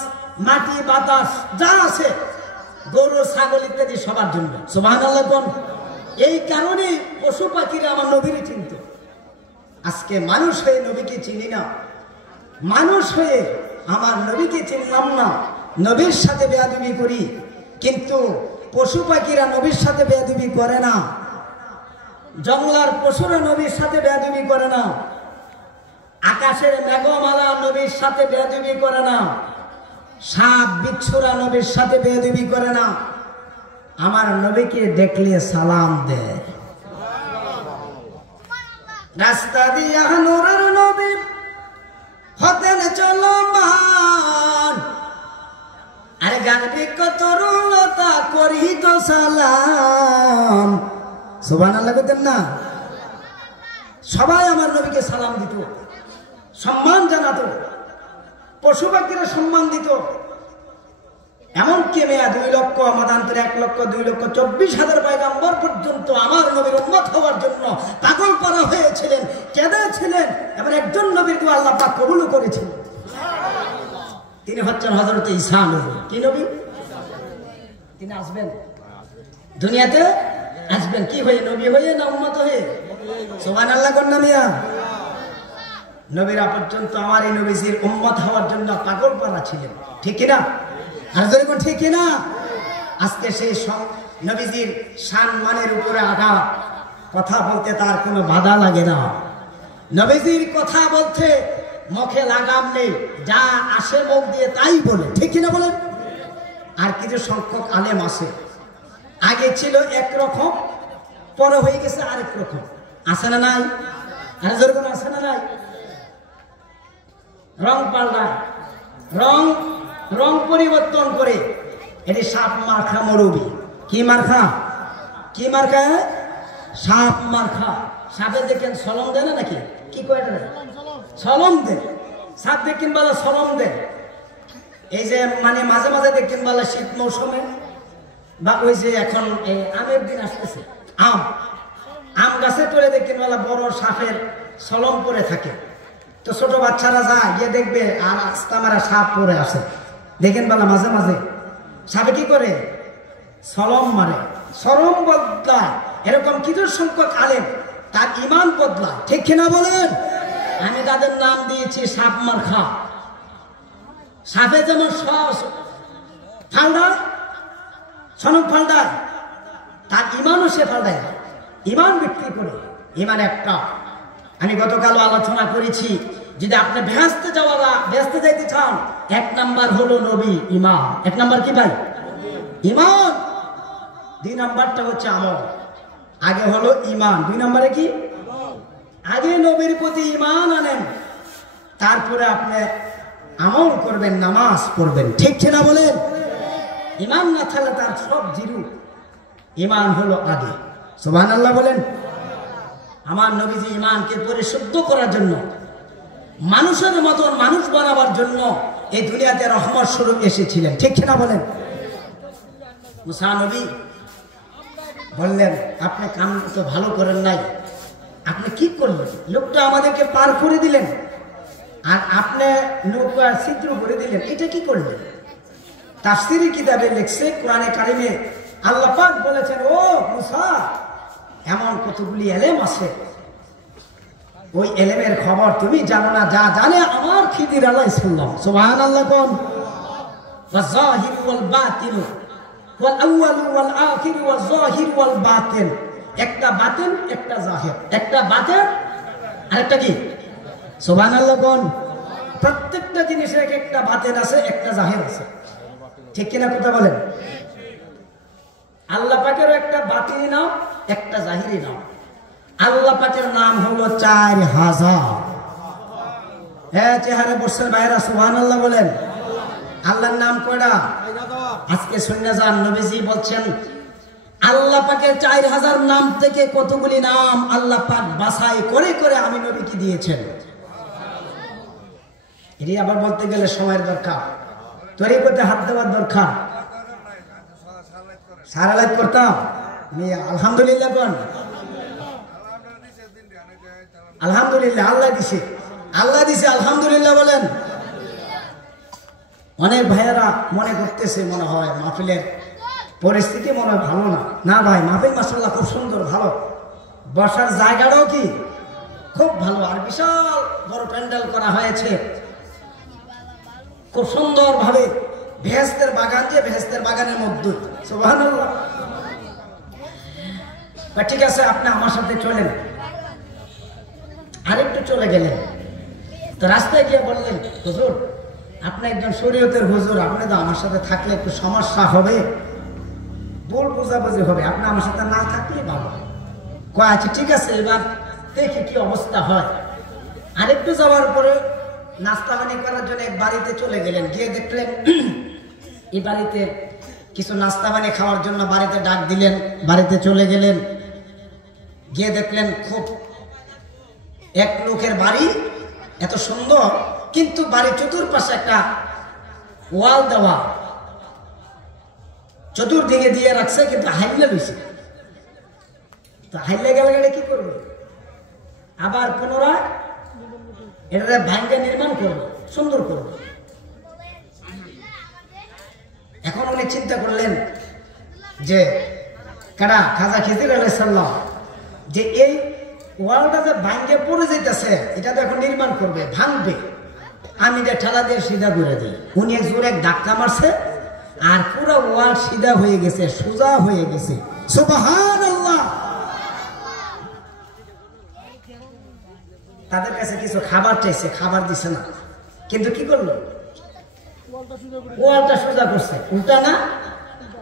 মাটি, বাতাস যা আছে, গরু, ছাগল ইত্যাদি সবার জন্য। সুবহানাল্লাহ কোন? এই কারণে পশু পাখিরা আমার নবীকে চিনত। আজকে মানুষ হয়ে নবীকে চিনি না, মানুষ হয়ে আমার নবীকে চিনলাম না, নবীর সাথে বেয়াদবি করি। কিন্তু পশু পাখিরা নবীর সাথে বেয়াদবি করে না, জঙ্গলার পশুরা নবীর সাথে বেয়াদবি করে না, আকাশের মেঘমালা নবীর সাথে বেয়াদবি করে না, সাপ বিচ্ছুরা নবীর সাথে বেয়াদবি করে না। আমার নবীকে দেখলে সালাম দেয়। রাস্তা দিয়া নূরের নবী হতেন চলমান, আরে গার্বিক তরুণতা করি তো সালাম। সুবহানাল্লাহ বলতেন না? সবাই আমার নবীকে সালাম দিত, সম্মান জানাতো, পশু পাখিরা সম্মান দিত। এমনকি মেয়া 2 লক্ষ, মতান্তরে 1 লক্ষ, 2 লক্ষ 24,000 পয়গম্বর পর্যন্ত আমার নবীর উম্মত হওয়ার জন্য পাগল করা হয়েছিলেন, কেঁদেছিলেন। এবার একজন নবীর দোয়া আল্লাহ পাক কবুল করেছিলেন, তিনি হচ্ছেন হযরত ঈসা নবী। কি নবী? তিনি আসবেন দুনিয়াতে, আসবেন কি হয়ে? নবী হয়ে না উম্মত হয়ে? সুবহানাল্লাহ কোন? মিয়া নবীরা পর্যন্ত আমার এই নবীজির উম্মত হওয়ার জন্য পাগল করা ছিলেন, ঠিক কিনা? আর যেরকম ঠিক কিনা? আজকে সেই নবীজির সম্মানের উপরে আঘাত, কথা বলতে তার কোনো বাধা লাগে না, নবীজির কথা বলতে মুখে লাগাম নেই, যা আসে মুখ দিয়ে তাই বলে, ঠিক কিনা বলেন? আর কিছু সংখ্যক আলেম আছে, আগে ছিল একরকম, পরে হয়ে গেছে আরেক রকম, আছে না নাই? আর যেরকম আছে না নাই? রং পাল্টায়, রং পরিবর্তন করে, এটি সাপ মার্খা মরবি। কি মার্খা? কি মার্খা? সাপ মার্খা। সাপে দেখেন সলম দেয় না নাকি? কি কয়? সলম দেয়। সাপ দেখেন বলে সলম দেয়। এই যে মানে মাঝে মাঝে দেখেন বলে শীত মৌসুমে, বা ওই যে এখন আমের দিন আসতেছে, আম গাছে তোলে দেখেন বলে বড় সাপের সলম পরে থাকে। তো ছোট বাচ্চারা যায় গিয়ে দেখবে, আর আস্তা মারা সাপ পরে আসে, দেখেন বলা মাঝে মাঝে সাপে কি করে? সলম মারে, সরম বদলায়। এরকম কিছু সংখ্যক আলেম তার ইমান বদলায়, ঠিক কিনা বলেন? আমি তাদের নাম দিয়েছি সাপ মার্খা। সাপে যেমন ফালদায়, সনক ফালদায়, তার ইমানও সে ফালদায়, ইমান বিক্রি করে। ইমান একটা, আমি গতকালও আলোচনা করেছি, যদি আপনি বেহেশতে যাইতে চান, 1 নাম্বার হলো নবী, ইমান। 1 নাম্বার কি ভাই? ইমান। 2 নাম্বারটা হচ্ছে আমল। আগে হলো ইমান, 2 নাম্বারে কি? আগে নবীর প্রতি ইমান আনেন, তারপরে আপনি আমল করবেন, নামাজ পড়বেন, ঠিক কিনা বলেন? ইমান না থাকলে তার সব জিরু। ইমান হলো আগে। সুবহানাল্লাহ বলেন। আমার নবীজি ইমানকে পরিশুদ্ধ করার জন্য, মানুষের মতন মানুষ বানাবার জন্য এই দুনিয়াতে রহমত স্বরূপ এসেছিলেন, ঠিক কিনা বলেন? মুসা নবী বললেন, আপনি কাম তো ভালো করেন নাই, আপনি কি করলেন? লোকটা আমাদেরকে পার করে দিলেন, আর আপনি নৌকা ছিদ্র করে দিলেন, এটা কি করলেন? তাফসীরি কিতাবে লিখছে, কোরআনে কারিমে আল্লাহ পাক বলেছেন, ও মুসা, এমন কতগুলি এলেম আছে, ওই এলেমের খবর তুমি জানো না, যা জানে আমার খিদির আলাইহিস সালাম। সুবহানাল্লাহ কোন? ওয়াজ-যাহির ওয়াল বাতিন ওয়াল আউয়াল ওয়াল আখির ওয়াজ যাহির ওয়াল বাতিন। একটা বাতিন, একটা জাহির, একটা বাতিন আরেকটা কি? সুবহানাল্লাহ কোন? প্রত্যেকটা জিনিসের একটা বাতিন আছে, একটা জাহির আছে, ঠিক কিনা কথা বলেন? আল্লাহ পাকের একটা বাতিনি নাম, একটা জাহিরি নাম। আল্লাহ পাকের নাম হলো 4000। হ্যাঁ, চেহারা বসছেন ভাইরা, সুবহানাল্লাহ বলেন। আল্লাহর নাম কয়টা? আজকে শুনে যান, নবীজি বলছেন আল্লাহ পাকের 4000 নাম থেকে কতগুলি নাম আল্লাহ পাক বাছাই করে করে আমি নবীকে দিয়েছেন। এটি আবার বলতে গেলে সময়ের দরকার, তরিকতে হাত দেওয়ার দরকার। সারা লাইভ করতাম আলহামদুলিল্লাহ কোন আলহামদুলিল্লাহ, আল্লাহ দিছে, আল্লাহ দিছে, আলহামদুলিল্লাহ বলেন। অনেক ভাইয়েরা মনে করতেছে মনে হয় মাহফিলের পরিস্থিতি মনে হয় ভালো না। না ভাই, মাহফিল মাশাআল্লাহ খুব সুন্দর, ভালো, বসার জায়গাটাও কি খুব ভালো, আর বিশাল বড় প্যান্ডেল করা হয়েছে খুব সুন্দর ভাবে, বেহেশতের বাগান, যে বেহেশতের বাগানের মধ্যে। সুবহানাল্লাহ। ঠিক আছে, আপনি আমার সাথে চলেন। আরেকটু চলে গেলেন তো রাস্তায় গিয়ে বললেন, হুজুর আপনি একজন শরীয়তের হুজুর, আপনি তো আমার সাথে থাকলে একটু সমস্যা হবে, ভুল বোঝাবুঝি হবে, আপনি আমার সাথে না থাকলে ভালো। কয় আচ্ছা ঠিক আছে, এবার দেখি কি অবস্থা হয়। আরেকটু যাওয়ার পরে নাস্তা পানি করার জন্য এক বাড়িতে চলে গেলেন, গিয়ে দেখলেন এই বাড়িতে কিছু নাস্তা পানি খাওয়ার জন্য বাড়িতে ডাক দিলেন, বাড়িতে চলে গেলেন, গিয়ে দেখলেন খুব এক লোকের বাড়ি, এত সুন্দর, কিন্তু বাড়ির চতুর্পাশে একটা ওয়াল দেওয়া, চতুর্দিকে দিয়ে রাখছে, কিন্তু হাইলে লইছে। তো হাইলে গেলে কি করবে? আবার পুনরায় এটা ভাঙ্গে নির্মাণ করবে, সুন্দর করবে। এখন উনি চিন্তা করলেন যে কারা খাজা খিজির আলাইহিস সালাম, যে এই ওয়ালটা যে ভাঙ্গে পড়ে যেতেছে, এটা তো এখন নির্মাণ করবে, ভাঙবে, আমি যে ঠেলা দিয়ে সিধা করে দিই। উনি এক জোরে এক ধাক্কা মারছে, আর পুরো ওয়াল সিধা হয়ে গেছে, সোজা হয়ে গেছে। সুবহানাল্লাহ। তাদের কাছে কিছু খাবার চাইছে, খাবার দিছে না, কিন্তু কি করলো? ওয়ালটা সোজা করছে, উল্টা না,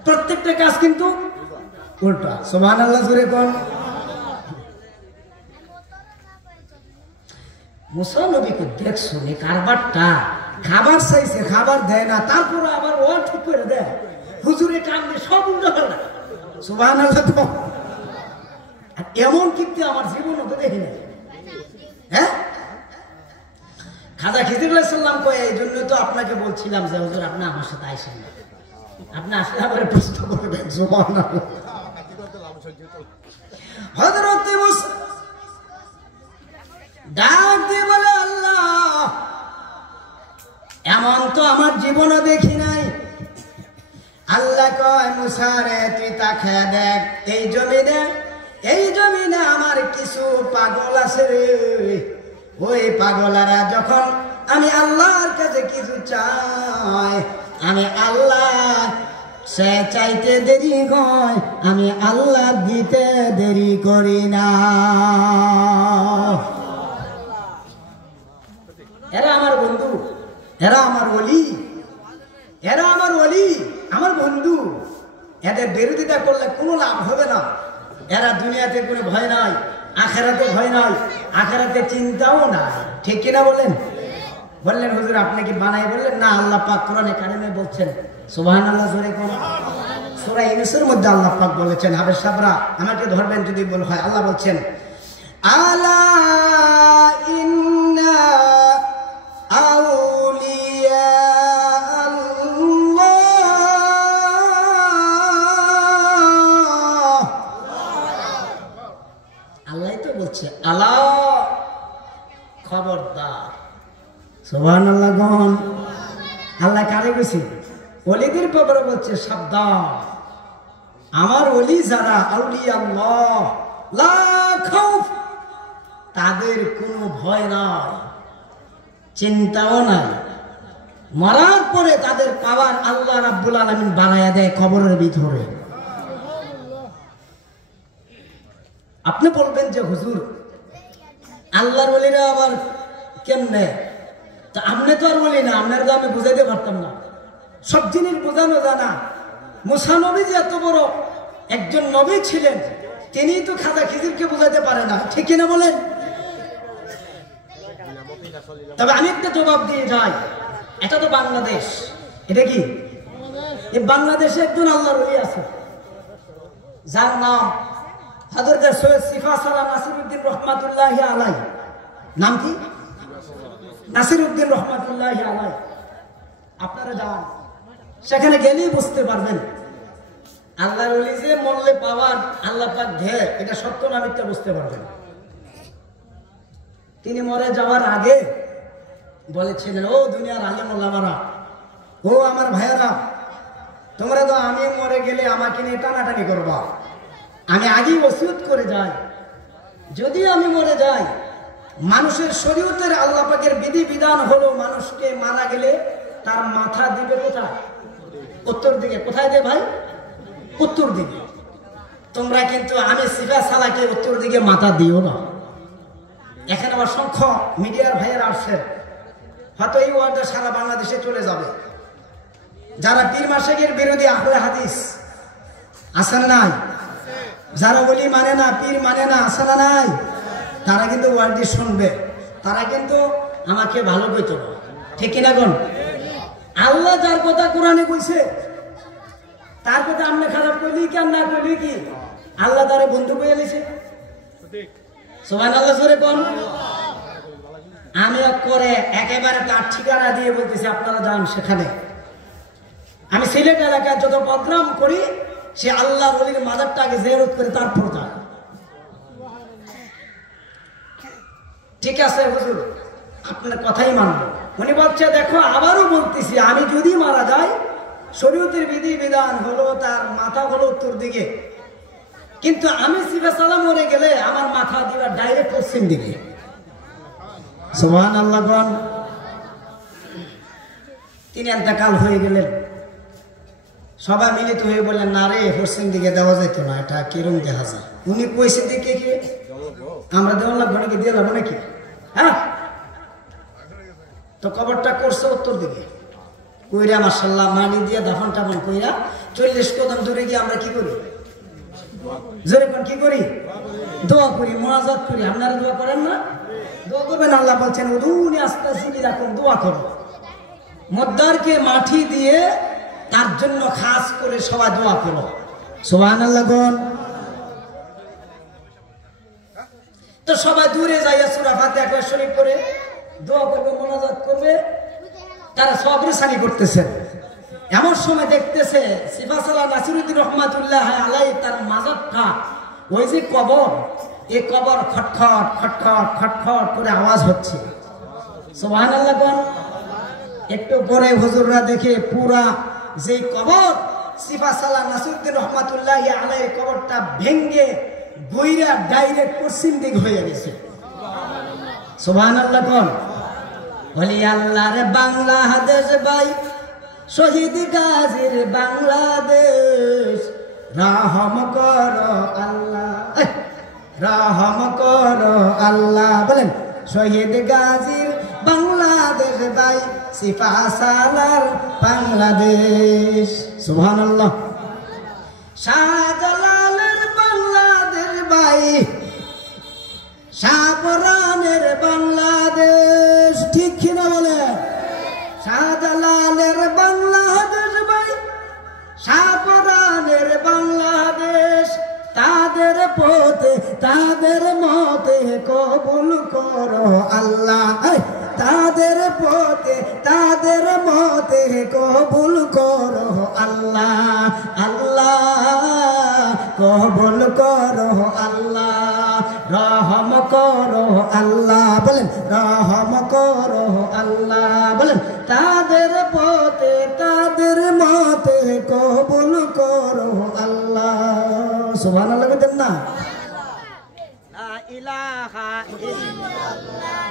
প্রত্যেকটা কাজ কিন্তু উল্টা। সুবহানাল্লাহ জোরে কোন। মুসা নবীকে দেখছো নি কারবারটা, খাবার চাইছে, খাবার দেয় না, তারপর আবার ওয়াল ঠিক করে দেয়, হুজুরে কান্দে, সব উল্টা পাল্টা। সুবহানাল্লাহ। তো এমন কিন্তু আমার জীবনে তো দেখি না। হ্যাঁ, খাজা খিজির আলাইহিস সালাম কয়, এই জন্য তো আপনাকে বলছিলাম যে হুজুর আপনি আমার সাথে আইসেন না, আপনি আসলে আবার প্রশ্ন করবেন। সুবহানাল্লাহ। হযরত মুসা ডাক দিয়ে বলে, আল্লাহ এমন তো আমার জীবনে দেখি নাই। আল্লাহ কয়, মুসা রে তুই তা খেয়ে দেখ, এই জমিনে আমার কিছু পাগল আছে রে, ওই পাগলারা যখন আমি আল্লাহর কাছে কিছু চাই, আমি আল্লাহ সে চাইতে দেরি হয়, আমি আল্লাহ দিতে দেরি করি না। এরা আমার বন্ধু, এরা আমার ওলি, এরা আমার ওলি, আমার বন্ধু। এদের বিরোধিতা করলে কোনো লাভ হবে না। এরা দুনিয়াতে কোনো ভয় নাই, আখেরাতে ভয় নাই, আখেরাতে চিন্তাও নাই। ঠিক কিনা বলেন? বললেন হুজুর আপনি কি বানাই? বললেন না, আল্লাহ পাক কোরআনে কারিমে বলছেন। সুবহানাল্লাহ জোরে কোন। সূরা ইউনূসের মধ্যে আল্লাহ পাক বলেছেন, হাবেশ সাবরা আমাকে ধরবেন যদি বল হয়, আল্লাহ বলছেন, আলা ইন্না আউলিয়া আল্লাহ। আল্লাহ তো বলছে, আলা খবরদার। সুবহানাল্লাহ গণ। আল্লাহ কারে কইছে? ওলিদের ব্যাপারে বলছে, সাবধান, আমার ওলি যারা আউলিয়া আল্লাহ, লা খাউফ, তাদের কোনো ভয় নাই, চিন্তাও নাই। মরার পরে তাদের পাওয়ার আল্লাহ রাব্বুল আলামিন বানায়া দেয় কবরের ভিতরে। আপনি বলবেন যে হুজুর আল্লাহর ওলিরা আবার কেমনে? তা আপনি তো আর বলি না, আপনার তো আমি বুঝাইতে পারতাম না, সব জিনিস বোঝানো জানা। মুসা নবী যে এত বড় একজন নবী ছিলেন, তিনি তো খাজা খিজিরকে বুঝাইতে পারে না। ঠিক কিনা বলেন? তবে আমি একটা জবাব দিয়ে যাই, এটা তো বাংলাদেশ, এটা কি এই বাংলাদেশে একজন আল্লাহর ওলি আছে যার নাম হযরত সৈয়দ সিফা সালাহ নাসিরউদ্দিন রহমাতুল্লাহি আলাইহি। নাম কি? নাসিরউদ্দিন রহমাতুল্লাহি আলাইহি। আপনারা যান, সেখানে গেলেই বুঝতে পারবেন আল্লাহর ওলি যে মরলে পাওয়ার আল্লাহ পাক দেয়, এটা সত্য না মিথ্যা বুঝতে পারবেন। তিনি মরে যাওয়ার আগে বলেছিলেন, ও দুনিয়ার আলেম ওলামারা, ও আমার ভাইয়েরা, তোমরা তো আমি মরে গেলে আমাকে নিয়ে টানাটানি করবা। আমি আগেই ওসিয়ত করে যাই, যদি আমি মরে যাই, মানুষের শরীয়তের আল্লাহ পাকের বিধি বিধান হলো মানুষকে মারা গেলে তার মাথা দিবে কোথায়? উত্তর দিকে। কোথায় দে ভাই? উত্তর দিকে। তোমরা কিন্তু আমি সিফা সালাকে উত্তর দিকে মাথা দিও না। এখানে আবার অসংখ্য মিডিয়ার ভাইয়েরা আসছেন, হয়তো এই ওয়ার্ডটা সারা বাংলাদেশে চলে যাবে। যারা পীর মাশায়েখের বিরোধী আহলে হাদিস আছেন নাই, যারা বলি মানে না, পীর মানে না, আছে না নাই, তারা কিন্তু ওয়ার্ডটি শুনবে, তারা কিন্তু আমাকে ভালো কইতো না, ঠিক কিনা কোন? আল্লাহ যার কথা কোরআনে কইছে তার কথা আপনি খারাপ কইলি কি আর না কইলি কি? আল্লাহ তারে বন্ধু কইয়া দিয়েছে। সুবহানাল্লাহ জোরে কোন? আমি করে একেবারে তার ঠিকানা দিয়ে বলতেছি, আপনারা যান সেখানে। আমি সিলেট এলাকায় যত প্রোগ্রাম করি, সে আল্লাহর ওলির মাজারটাকে জিয়ারত করে তারপর যায়। ঠিক আছে হুজুর, আপনার কথাই মানব। উনি বলছে, দেখো আবারও বলতেছি, আমি যদি মারা যাই, শরীয়তের বিধি বিধান হলো তার মাথা হলো উত্তর দিকে, কিন্তু আমি সিফা সালাম মরে গেলে আমার মাথা দিবা ডাইরেক্ট পশ্চিম দিকে। সুবহানাল্লাহ বলেন। তিনি ইন্তেকাল হয়ে গেলেন, সবাই মিলিত হয়ে বললেন, না রে, পশ্চিম দিকে দেওয়া যেত না, এটা কিরম দেখা যায়। উনি কইছে দিকে কি আমরা দেওয়া লাগবো নাকি, দিয়ে যাবো নাকি? হ্যাঁ, তো কবরটা করছে উত্তর দিকে। কইরা মাশাআল্লাহ মাটি দিয়ে দাফন টাফন কইরা 40 কদম দূরে গিয়ে আমরা কি করি? জোরে কোন কি করি? দোয়া করি, মুনাজাত করি। আপনারা দোয়া করেন না? দোয়া করবেন। আল্লাহ বলছেন, উদুনি আস্তাগফিরু লাকুম, দোয়া করো। মুদ্দারকে মাটি দিয়ে তার জন্য খাস করে সবাই দোয়া করো। সুবহানাল্লাহ কোন? তো সবাই দূরে যাইয়া সূরা ফাতিহা শরীফ করে দোয়া করবে, মুনাজাত করবে, তারা সবরে সানি করতেছে। এমন সময় দেখতেছে সিফা সালাহ নাসিরউদ্দিন রহমাতুল্লাহ আলাইহি তার মাজারটা, ওই যে কবর, এই কবর খটখট খটখট খটখট করে আওয়াজ হচ্ছে। সুবহানাল্লাহ কোন? একটু পরে হুজুররা দেখে পুরা যে কবর সিফা সালাহ নাসিরউদ্দিন রহমাতুল্লাহ আলাইহি কবরটা ভেঙ্গে বইরা ডাইরেক্ট পশ্চিম দিক হয়ে গেছে। সুবহানাল্লাহ কোন? বলি আল্লাহর বাংলাদেশ ভাই, শহীদ গাজীর বাংলাদেশ, রহম করো আল্লাহ, রহম করো আল্লাহ। বলেন, শহীদ গাজীর বাংলাদেশ ভাই, সিফা সালার বাংলাদেশ। সুবহানাল্লাহ। শাহজালালের বাংলাদেশ ভাই, শাহপরানের বাংলাদেশ, ঠিক কিনা বলে? শাহজালালের বাংলাদেশ ভাই, শাহপরানের বাংলাদেশ, তাদের পথে তাদের মতে কবুল করো আল্লাহ, তাদের পথে তাদের মতে কবুল করো আল্লাহ, আল্লাহ কবুল করো আল্লাহ, রহম করো আল্লাহ। বলেন, রহম করো আল্লাহ। বলেন, তাদের পথে তাদের মতে কবুল করো আল্লাহ। সুবহানাল্লাহ বলেন না? লা ইলাহা ইল্লাল্লাহ।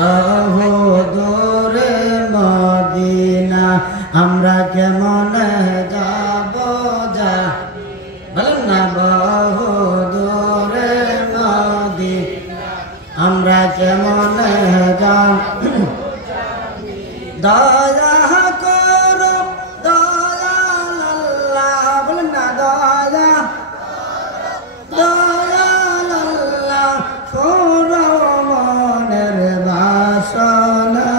বহু দূরে মদিনা আমরা কেমন যাব যা বলেন না বহু দূরে মদিনা আমরা কেমন যাব দয়া করো দয়াল আল্লাহ বলেন না দয়া দয়াল আল্লাহ পুরো মনের বাসনা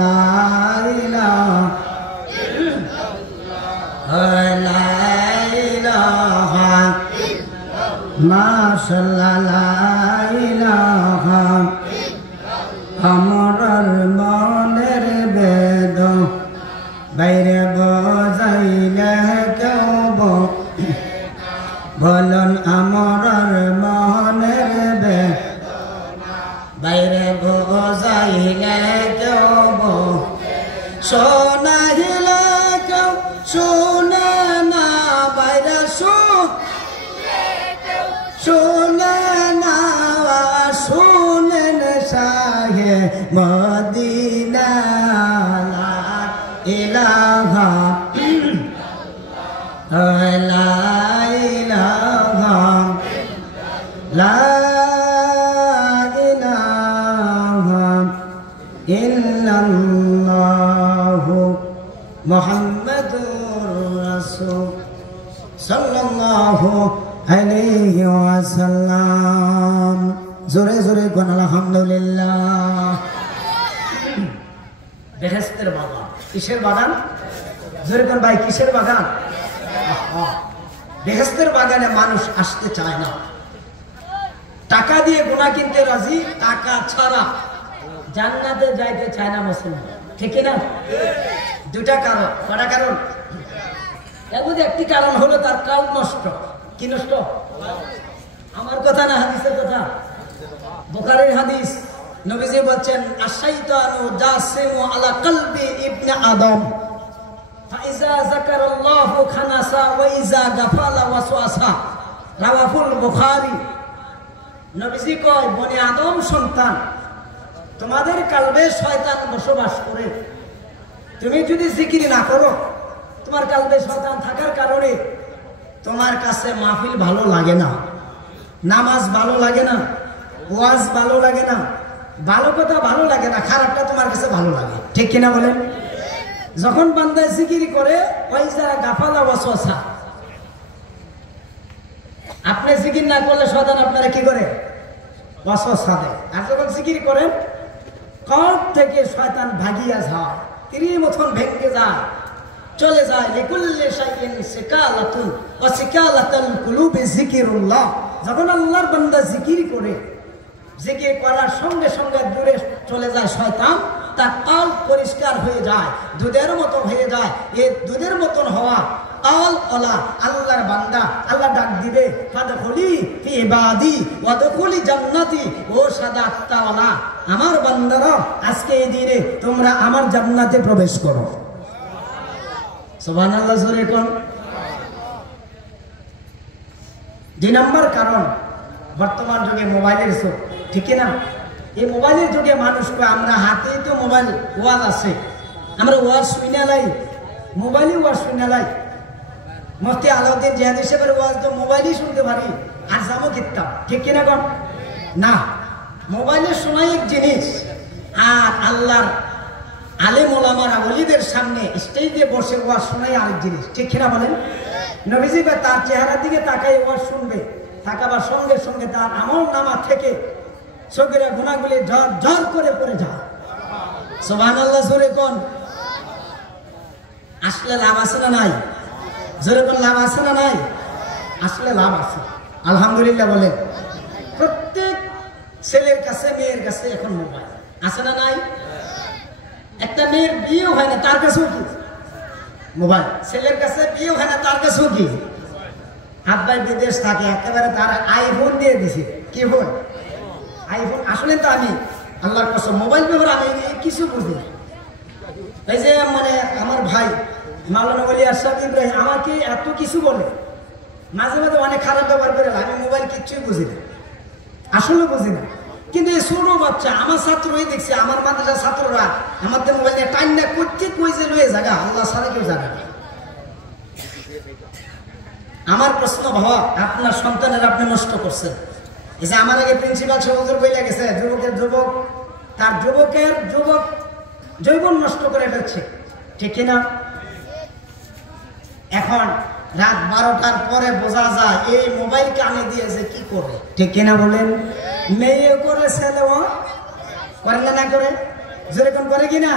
লা ইলাহা ইল্লাল্লাহ মাশাআল্লাহ লা ইলাহা আমরার মনের বেদ বাইরে বজাইলে কেউ বলুন আমরার মনের বেদ বাইরে বজাইলে কেউ শোনাইলে কেউ শুনে না বাইরে শুনে না শুনেন শাহে মদিনা লা ইলাহা লা ইলাহা লা ইলাহা ইল্লাল্লাহ মুহাম্মাদুর রাসূল সাল্লাল্লাহু আলাইহি ওয়াসাল্লাম জোরে জোরে কোন আলহামদুলিল্লাহ বেহেশতের বাগান কিসের বাগান জোরে কোন ভাই কিসের বাগান বেহেশতের বাগানে মানুষ আসতে চায় না টাকা দিয়ে গুনাহ কিনতে রাজি টাকা ছাড়া জান্নাতে যাইতে চায় না মুসলমান ঠিক না দুটা কারণ কটা কারণ এর মধ্যে একটি কারণ হলো তার কাল নষ্ট কি নষ্ট আমার কথা না হাদিসের কথা বুখারীর হাদিস নবীজি বলেন আশাইতানু জাসিমু আলা কলবি ইবনে আদম ফাইজা যাকারাল্লাহু খানাসা ওয়া ইজা গাফালা ওয়াসওয়াসা রাওয়াহুল বুখারী নবীজি কয় বনি আদম সন্তান তোমাদের কলবে শয়তান বসবাস করে তুমি যদি জিকির না করো তোমার কলবে শয়তান থাকার কারণে তোমার কাছে মাহফিল ভালো লাগে না নামাজ ভালো লাগে না ওয়াজ ভালো লাগে না ভালো কথা ভালো লাগে না খারাপটা তোমার কাছে ভালো লাগে ঠিক কিনা বলেন যখন বান্দা জিকির করে ওই যারা গাফালা ওয়াসওয়াসা আপনি জিকির না করলে শয়তান আপনারা কি করে ওয়াসওয়াসা দেয় আর যখন জিকির করেন কল্প থেকে শয়তান ভাগিয়া যায় তীরের মতন ভেঙে যায় চলে যায় লিকুল্লি শাইইন সিকালাতুন ওয়া সিকালাতুল কুলুবি যিকিরুল্লাহ যখন আল্লাহর বান্দা জিকির করে জিকির করার সঙ্গে সঙ্গে দূরে চলে যায় শয়তান তার কল্প পরিষ্কার হয়ে যায় দুধের মতো হয়ে যায় এই দুধের মতন হওয়া আল ওলা আল্লাহর বান্দা আল্লাহ ডাক দিবে ফাদখুলি ফি ইবাদি ওয়াদখুলি জান্নাতি ও সাদা আত্মাওয়ালা আমার বান্দারা আজকে এই দিনে তোমরা আমার জান্নাতে প্রবেশ করো সুবহানাল্লাহ জোরে কোন দুই নম্বর কারণ বর্তমান যুগে মোবাইলের যুগ ঠিক না এই মোবাইলের যুগে মানুষ আমরা হাতেই তো মোবাইল ওয়াজ আছে আমরা ওয়াজ শুনে লাই মোবাইলে ওয়াজ শুনে লাই মুফতি আলাউদ্দিন জিহাদি সাহেবের ওয়াজ তো মোবাইলেই শুনতে পারি আর যাবো কিতাব ঠিক কিনা কোন না মোবাইলে শোনাই এক জিনিস আর আল্লাহর আলেম ওলামারা ওলিদের সামনে স্টেজে বসে ওয়াজ শোনাই আরেক জিনিস ঠিক কিনা বলেন নবীজি তার চেহারার দিকে তাকাই ওয়াজ শুনবে তাকাবার সঙ্গে সঙ্গে তার আমল নামা থেকে সগীরা গুনাহগুলি ঝর ঝর করে পড়ে যায় সুবহানাল্লাহ জোরে কোন আসলে লাভ আছে না নাই জোরে কোন লাভ আছে না নাই আসলে লাভ আছে আলহামদুলিল্লাহ বলেন প্রত্যেক ছেলের কাছে মেয়ের কাছে এখন মোবাইল আছে না নাই একটা মেয়ের বিয়ে হয় না তার কাছেও কি মোবাইল ছেলের কাছে বিয়ে হয় না তার কাছেও কি হাত ভাই বিদেশ থাকে একেবারে তার আইফোন দিয়ে দিছে কি ফোন আইফোন আসলে তো আমি আল্লাহর কসম মোবাইল ব্যবহার আমি কিছু বুঝি এই যে মানে আমার ভাই মাওলানা ওলি আশরাফ ইব্রাহিম আমাকে এত কিছু বলে মাঝে মাঝে অনেক খারাপ ব্যবহার করে আমি মোবাইল কিচ্ছুই বুঝি না আসলে বুঝি না কিন্তু এই ছোট বাচ্চা আমার ছাত্রই দেখছি, আমার মাদ্রাসার ছাত্ররা আমাদের মোবাইল নিয়ে টাইম না করতে কই যে রয়ে জায়গা আল্লাহ ছাড়া কেউ জানে না। আমার প্রশ্ন বাবা, আপনার সন্তানের আপনি নষ্ট করছেন। এই যে আমার আগে প্রিন্সিপাল সহজর বইলে গেছে, যুবকের যুবক তার যুবকের যুবক যৌবন নষ্ট করে ফেলছে, ঠিক কিনা? এখন রাত 12টার পরে বোঝা যায় এই মোবাইল কানে দিয়েছে কি করে, ঠিক কিনা বলেন? মেয়ে করে ছেলেও করে না করে, যেরকম করে কিনা?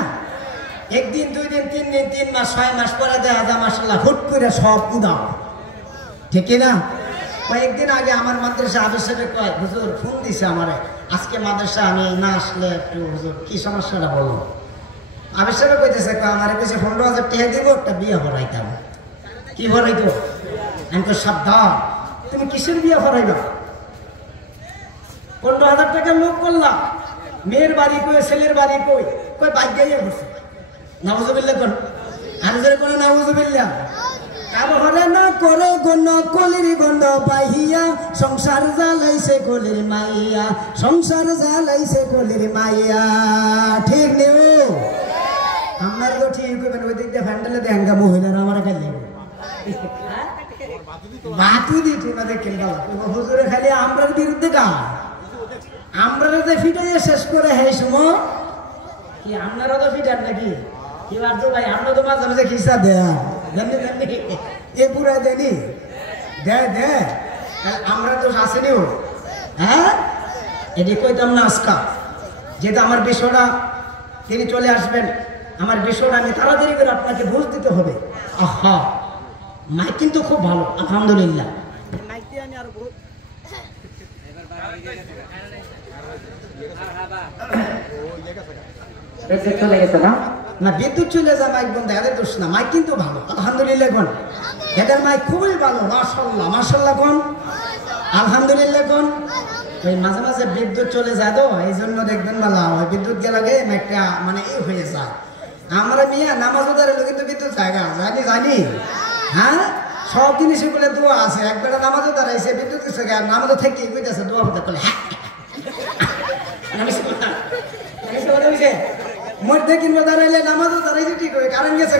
একদিন 2 দিন 3 দিন 3 মাস 6 মাস পরে দেখা যায় মাশাআল্লাহ হুট করে সব উদাও, ঠিক কিনা? কয়েকদিন আগে আমার মাদ্রাসা আবিষ্কারে কয় হুজুর ফোন দিছে আমারে, আজকে মাদ্রাসা আমি না আসলে একটু হুজুর কি সমস্যাটা বলুন। আবিষ্কারে কইতেছে আমার কাছে 15,000 টাকা দিব, একটা বিয়ে ভরাইতাম। কি ভরাইতো? আমি তো সাবধান, তুমি কিসের বিয়ে ভরাইবা? 15,000 টাকা লোক করলাম, মেয়ের বাড়ি কই ছেলের বাড়ি কই, কই বাগ্যাইয়া বসে। নাউজুবিল্লাহ কোন আর জোরে কোন নাউজুবিল্লাহ। কারো না করে গণ কলির গণ্ড পাইয়া, সংসার জ্বালাইছে কলির মাইয়া, সংসার জ্বালাইছে কলির মাইয়া, ঠিক নেও? আমার তো ঠিক করবেন, ওই দিক দিয়ে ফ্যান্ডেলে দেখা মহিলারা আমার খালি বাতু দিতে না দেখেন হুজুরে খালি আমরার বিরুদ্ধে গা, আমরা যে ফিটাইয়া শেষ করে হে সময় কি আপনারা তো ফিটার নাকি? কি বাড়তো ভাই, আমরা তো মাঝে মাঝে খিসা দেয়া জানি জানি এ পুরা দেনি দে আমরা তো আসেনিও। হ্যাঁ, এটি কইতাম না আজকা, যেটা আমার বিষয়টা তিনি চলে আসবেন, আমার বিষয়টা আমি তাড়াতাড়ি করে আপনাকে বুঝ দিতে হবে। আহা, মাইক কিন্তু খুব ভালো আলহামদুলিল্লাহ। চলে গেছে না বিদ্যুৎ চলে যায়, মাইক বন্ধ, এদের দোষ না, মাইক কিন্তু ভালো আলহামদুলিল্লাহ। কোন এদের মাইক খুবই ভালো, মাশাআল্লাহ মাশাআল্লাহ। কোন আলহামদুলিল্লাহ। কোন ওই মাঝে মাঝে বিদ্যুৎ চলে যায় তো, এই জন্য দেখবেন ভালো হয়, বিদ্যুৎ গেলে মাইকটা মানে এই হয়ে যায়। আমরা মিয়া নামাজ দাঁড়ালো কিন্তু বিদ্যুৎ জায়গা জানি জানি। হ্যাঁ, সব জিনিসে বলে দোয়া আছে, একবার নামাজও দাঁড়াইছে বিদ্যুৎ গেছে, নামাজও থেকে বুঝতেছে দোয়া হতে করলে মধ্যে কিনবো দাঁড়াইলে নামাজও দাঁড়াইছে ঠিক হবে, কারণ গেছে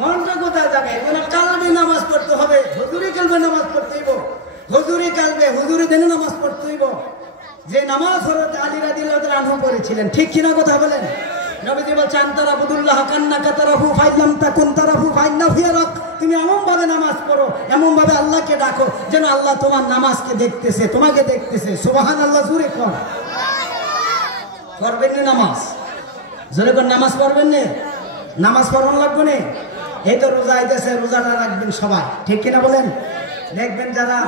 মনটা কোথায় যাবে? মানে কালবে নামাজ পড়তে হবে, হুজুরি কালবে নামাজ পড়তে হইব, হুজুরি কালবে হুজুরি দিনে নামাজ পড়তে হইব, যে নামাজ হযরত আলী রাদিয়াল্লাহু তাআলা আনহু পড়েছিলেন, ঠিক কিনা কথা বলেন? নবীজি বলছেন তারাবুদুল্লাহ কান্নাকা তারাহু ফাইলাম তাকুন তারাহু ফাইন্নাহু ইয়ারাক। তুমি এমন ভাবে নামাজ পড়ো, এমন ভাবে আল্লাহকে ডাকো যেন আল্লাহ তোমার নামাজকে দেখতেছে, তোমাকে দেখতেছে। সুবহানাল্লাহ, জোরে কোন করবেন না নামাজ, জোরে কোন নামাজ পড়বেন না, নামাজ পড়ন লাগবে না। এই তো রোজা আইতেছে, রোজাটা রাখবেন সবাই, ঠিক কিনা বলেন? দেখবেন যারা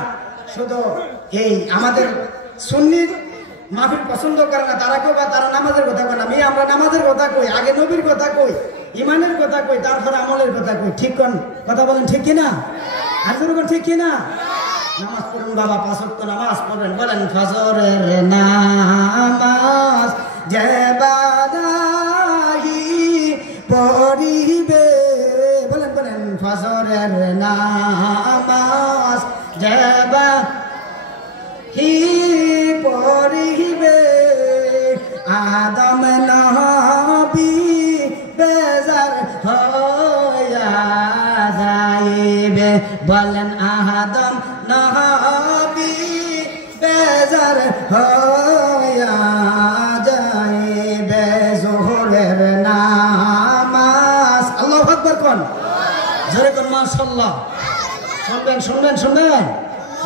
শুধু এই আমাদের সুন্নির মাহফিল পছন্দ করে না, তারা কেউ বা তারা নামাজের কথা কয় না। আমরা নামাজের কথা কই, আগে নবীর কথা কই, ইমানের কথা কই, তারপরে আমলের কথা কই, ঠিক কোন কথা বলেন, ঠিক কিনা? আর যেরকম ঠিক কিনা? নামাজ পড়ুন বাবা, 5 ওয়াক্ত নামাজ পড়বেন। বলেন ফজরের নামাজ যে বাদাহি পড়িবে, বলেন বলেন ফজরের নামাজ যে বাদাহি পড়িবে, আদম নবী বেজার হইয়া যাইবে। বলেন আদম নবী বেজার হইয়া যাইবে। যোহরের নামাজ, আল্লাহু আকবার কোন, জোরে কোন মাশাআল্লাহ। শুনবেন শুনবেন শুনবেন,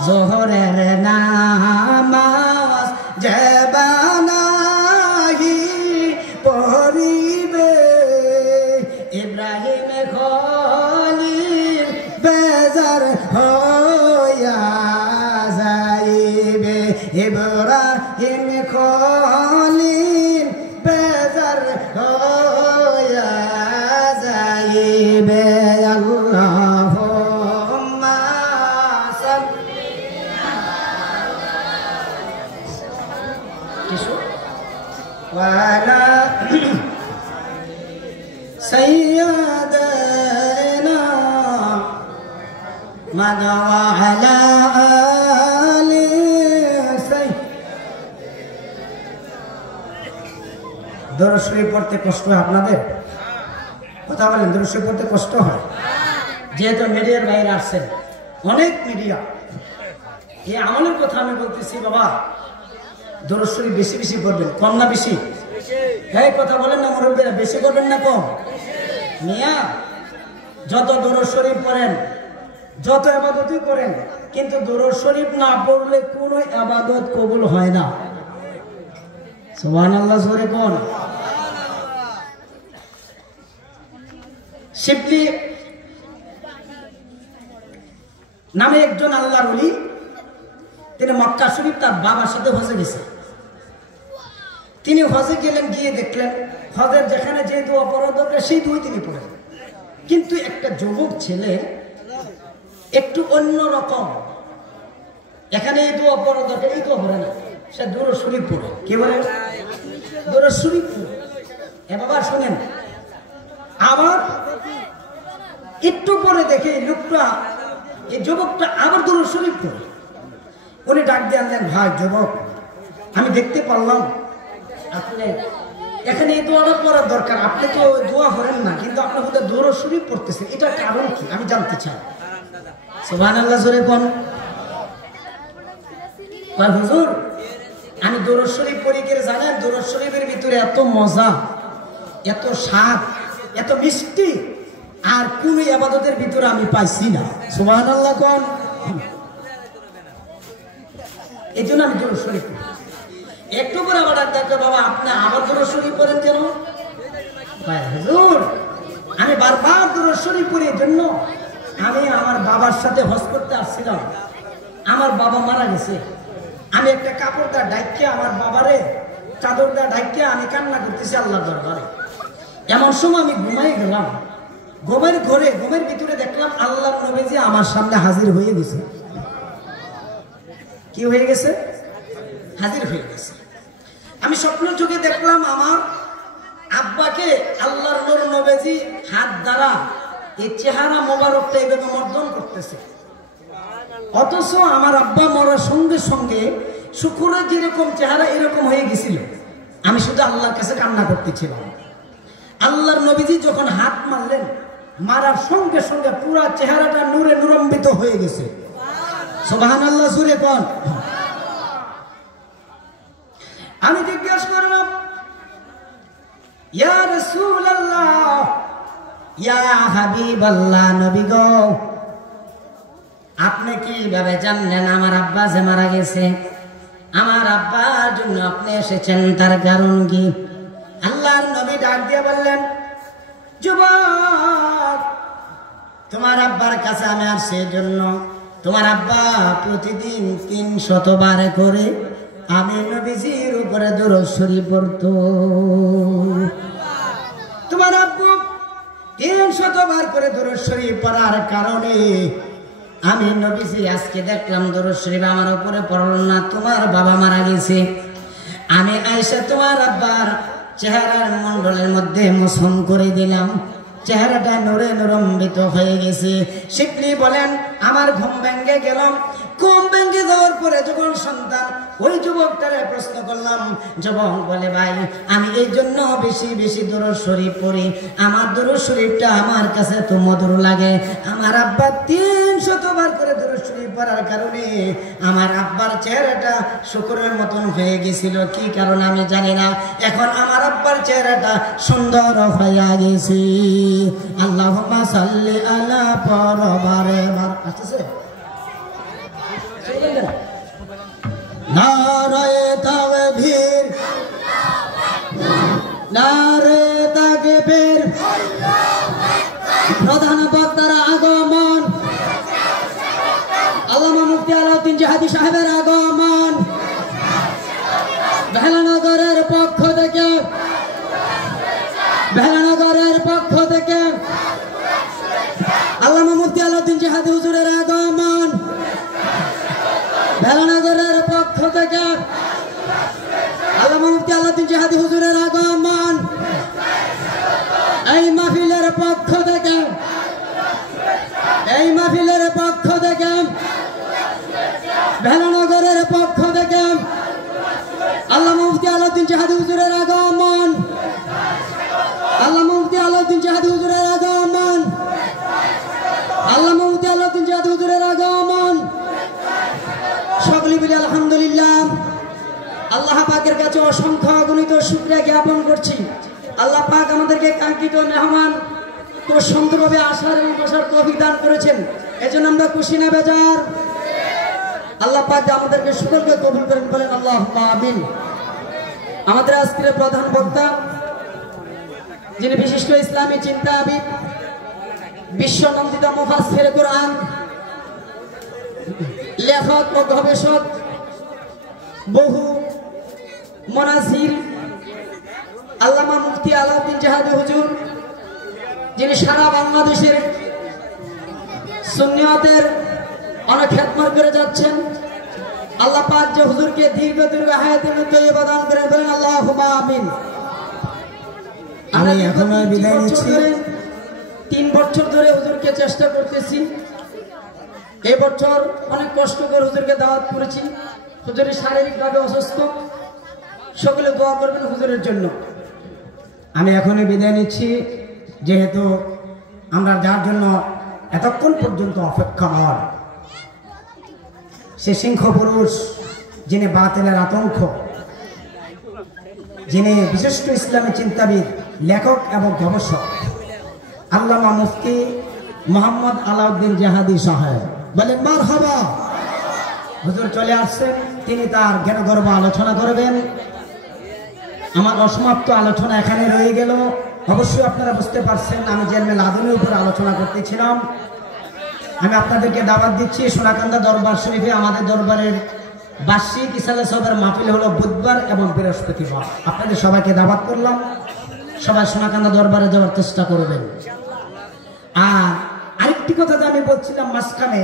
যোহরের নামাজ যে বানাহি পড়িবে, ইব্রাহিম খলিল বেজার হইয়া যাইবে, ইব্রাহিম খলিল বেজার হইয়া যাইবে। আল্লাহুম্মা সাল্লি ওয়ালা সাইয়্যিদানা দরুদ শরীফ পড়তে কষ্ট হয় আপনাদের? কথা বলেন, দরুদ শরীফ পড়তে কষ্ট হয়? যেহেতু মিডিয়ার বাইরে আসছেন, অনেক মিডিয়া, এই আমলের কথা আমি বলতেছি বাবা, দরুদ শরীফ বেশি বেশি করবেন। কম না বেশি? হ্যাঁ, কথা বলেন না মুরব্বীরা, বেশি করবেন না কম? মিয়া, যত দরুদ শরীফ পড়েন, যত ইবাদতই করেন, কিন্তু দরুদ শরীফ না পড়লে কোনো ইবাদত কবুল হয় না। সুবহানাল্লাহ জোরে কোন? শিবলি নামে একজন আল্লাহর ওলি, তিনি মক্কা শরীফ তার বাবার সাথে হজে গেছে। তিনি হজে গেলেন, গিয়ে দেখলেন হজের যেখানে যে দোয়া পড়া দরকার সেই দোয়াই তিনি পড়েন, কিন্তু একটা যুবক ছেলে একটু অন্য রকম, এখানে এই দোয়া পড়া দরকার এই দোয়া পড়ে না, সে দরুদ শরীফ পড়ে। কি বলে? দরুদ শরীফ পড়ে। এ বাবা শুনেন, আবার একটু পরে দেখে লোকটা, এই যুবকটা আবার দরুদ শরীফ পড়ে। উনি ডাক দিয়ে আনলেন, ভাই যুবক, আমি দেখতে পারলাম আপনি এখানে এই দোয়াটা পড়ার দরকার, আপনি তো দোয়া করেন না, কিন্তু আপনার মধ্যে দরুদ শরীফ পড়তেছে, এটা কারণ কি আমি জানতে চাই। সুবহানাল্লাহ জোরে কোন? হুজুর, আমি দরুদ শরীফ পড়ি কে জানেন? দরুদ শরীফের ভিতরে এত মজা, এত স্বাদ, এত মিষ্টি আর কোন ইবাদতের ভিতরে আমি পাইছি না। সুবহানাল্লাহ কোন? এই জন্য আমি দরুদ শরীফ পড়ি। একটু পরে আবার ডাক্তার, বাবা আপনি আবার দরুদ শরীফ পড়েন কেন? হুজুর, আমি বারবার দরুদ শরীফ পড়ি এর জন্য, আমি আমার বাবার সাথে হজ করতে আসছিলাম, আমার বাবা মারা গেছে, আমি একটা কাপড় দা ঢাইকে আমার বাবারে চাদর দা ঢাইকে আমি কান্না করতেছি আল্লাহর দরবারে। এমন সময় আমি ঘুমাই গেলাম, ঘুমের ভিতরে দেখলাম আল্লাহর নবীজি আমার সামনে হাজির হয়ে গেছে। কি হয়ে গেছে? হাজির হয়ে গেছে। আমি স্বপ্ন যুগে দেখলাম আমার আব্বাকে আল্লাহর নূর নবীজি হাত দ্বারা এই চেহারা মোবারকটা এইভাবে মর্দন করতেছে, অথচ আমার আব্বা মরার সঙ্গে সঙ্গে শুকুরের যেরকম চেহারা এরকম হয়ে গেছিল। আমি শুধু আল্লাহর কাছে কান্না করতেছিলাম। আল্লাহর নবীজি যখন হাত মারলেন, মারার সঙ্গে সঙ্গে পুরা চেহারাটা নূরে নূরান্বিত হয়ে গেছে। সুবহানাল্লাহ জোরে কোন? আমি জিজ্ঞাসা করলাম, ইয়া রাসূলুল্লাহ, ইয়া হাবিবাল্লাহ, নবী গো, আপনি কিভাবে জানলেন আমার আব্বা যে মারা গেছে? আমার আব্বার জন্য আপনি এসেছেন, তার কারণ কি? আল্লাহর নবী ডাক দিয়ে বললেন, যুবক, তোমার আব্বার কাছে আমি আসছি এজন্য, তোমার আব্বা প্রতিদিন 300 বার করে আমি নবীজির উপরে দরুদ শরীফ পড়তো। তোমার আব্বু 300 বার করে দরুদ শরীফ পড়ার কারণে আমি নবীজি আজকে দেখলাম দরুদ শরীফ আমার উপরে পড়ল না, তোমার বাবা মারা গেছে। আমি আয়েশা তোমার আব্বার চেহারার মণ্ডলের মধ্যে মোছন করে দিলাম, চেহারাটা নূরে নূরান্বিত হয়ে গেছে। শিবলি বলেন, আমার ঘুম ভেঙে গেলাম। ঘুম ভেঙে যাওয়ার পরে যখন সন্তান ওই যুবকটারে প্রশ্ন করলাম, যুবক বলে, ভাই আমি এই জন্য বেশি বেশি দরুদ শরীফ পড়ি, আমার দরুদ শরীফটা আমার কাছে তো মধুর লাগে। আমার আব্বা 300 বার করে দরুদ শরীফ পড়ার কারণে আমার আব্বার চেহারাটা শুকরের মতন হয়ে গেছিল। কি কারণ আমি জানি না, এখন আমার আব্বার চেহারাটা সুন্দর হয়ে গেছে। আল্লাহুম্মা সাল্লি আলা পরবারে বার আছে। নারায়ে তাকবীর, নারায়ে তাকবীর, প্রধান বক্তার আগমন, আল্লামা মুফতি আলাউদ্দিন জিহাদি সাহেবের আগমন, বেলানগরের পক্ষ থেকে, বেলানগরের পক্ষ থেকে আল্লামা মুফতি আলাউদ্দিন জিহাদি হুজুরের আগমন, বেলানগরের পক্ষ থেকে আল্লামা মুফতি আলাউদ্দিন জিহাদি হুজুরের আগমন, এই মাহফিলের পক্ষ থেকে, এই মাহফিলের পক্ষ থেকে পাকের কাছে অসংখ্য অগণিত শুকরিয়া জ্ঞাপন করছি। আল্লাহ পাক আমাদেরকে কাঙ্ক্ষিত মেহমান খুব সুন্দরভাবে আসার এবং বসার তৌফিক দান করেছেন, এজন্য আমরা খুশি না বেজার? আল্লাহ পাক আমাদেরকে সকলকে কবুল করেন, বলেন আল্লাহুম্মা আমিন। আমাদের আজকের প্রধান বক্তা, যিনি বিশিষ্ট ইসলামী চিন্তাবিদ, বিশ্বনন্দিত মুফাসসির কোরআন, লেখক ও গবেষক, বহু মুনাজির আল্লামা মুফতি আলাউদ্দিন জাহাদি হুজুর, যিনি সারা বাংলাদেশের সুন্নিয়তের অনেক খেদমত করে যাচ্ছেন। আল্লাহ পাক যে হুজুরকে দীর্ঘ হায়াতের মধ্যে প্রদান করে, বলেন আল্লাহুম্মা আমিন। আমি এখন বিদায় নিচ্ছি। 3 বছর ধরে হুজুরকে চেষ্টা করতেছি। এই বছর অনেক কষ্ট করে হুজুরকে দাওয়াত করেছি। হুজুর শারীরিকভাবে অসুস্থ, সকলে দোয়া করবেন হুজুরের জন্য। আমি এখনই বিদায় নিচ্ছি, যেহেতু আমরা যার জন্য এতক্ষণ পর্যন্ত অপেক্ষামান, সে সিংহ পুরুষ, যিনি বাতিলের আতঙ্ক, যিনি বিশিষ্ট ইসলামী চিন্তাবিদ, লেখক এবং গবেষক, আল্লামা মুফতি মোহাম্মদ আলাউদ্দিন জাহাদি সাহেব, বলেন মারহাবা। হুজুর চলে আসছেন, তিনি তার জ্ঞানগর্ভ আলোচনা করবেন। আমার অসমাপ্ত আলোচনা এখানে রয়ে গেল। অবশ্যই আপনারা বুঝতে পারছেন আমি জেলমেল আদমের উপর আলোচনা করতেছিলাম। আমি আপনাদেরকে দাওয়াত দিচ্ছি সোনাকান্দা দরবার শরীফে। আমাদের দরবারের বার্ষিক ইসালে সবের মাহফিল হলো বুধবার এবং বৃহস্পতিবার। আপনাদের সবাইকে দাওয়াত করলাম, সবাই সোনাকান্দা দরবারে যাওয়ার চেষ্টা করবেন। আর আরেকটি কথা যে আমি বলছিলাম মাঝখানে,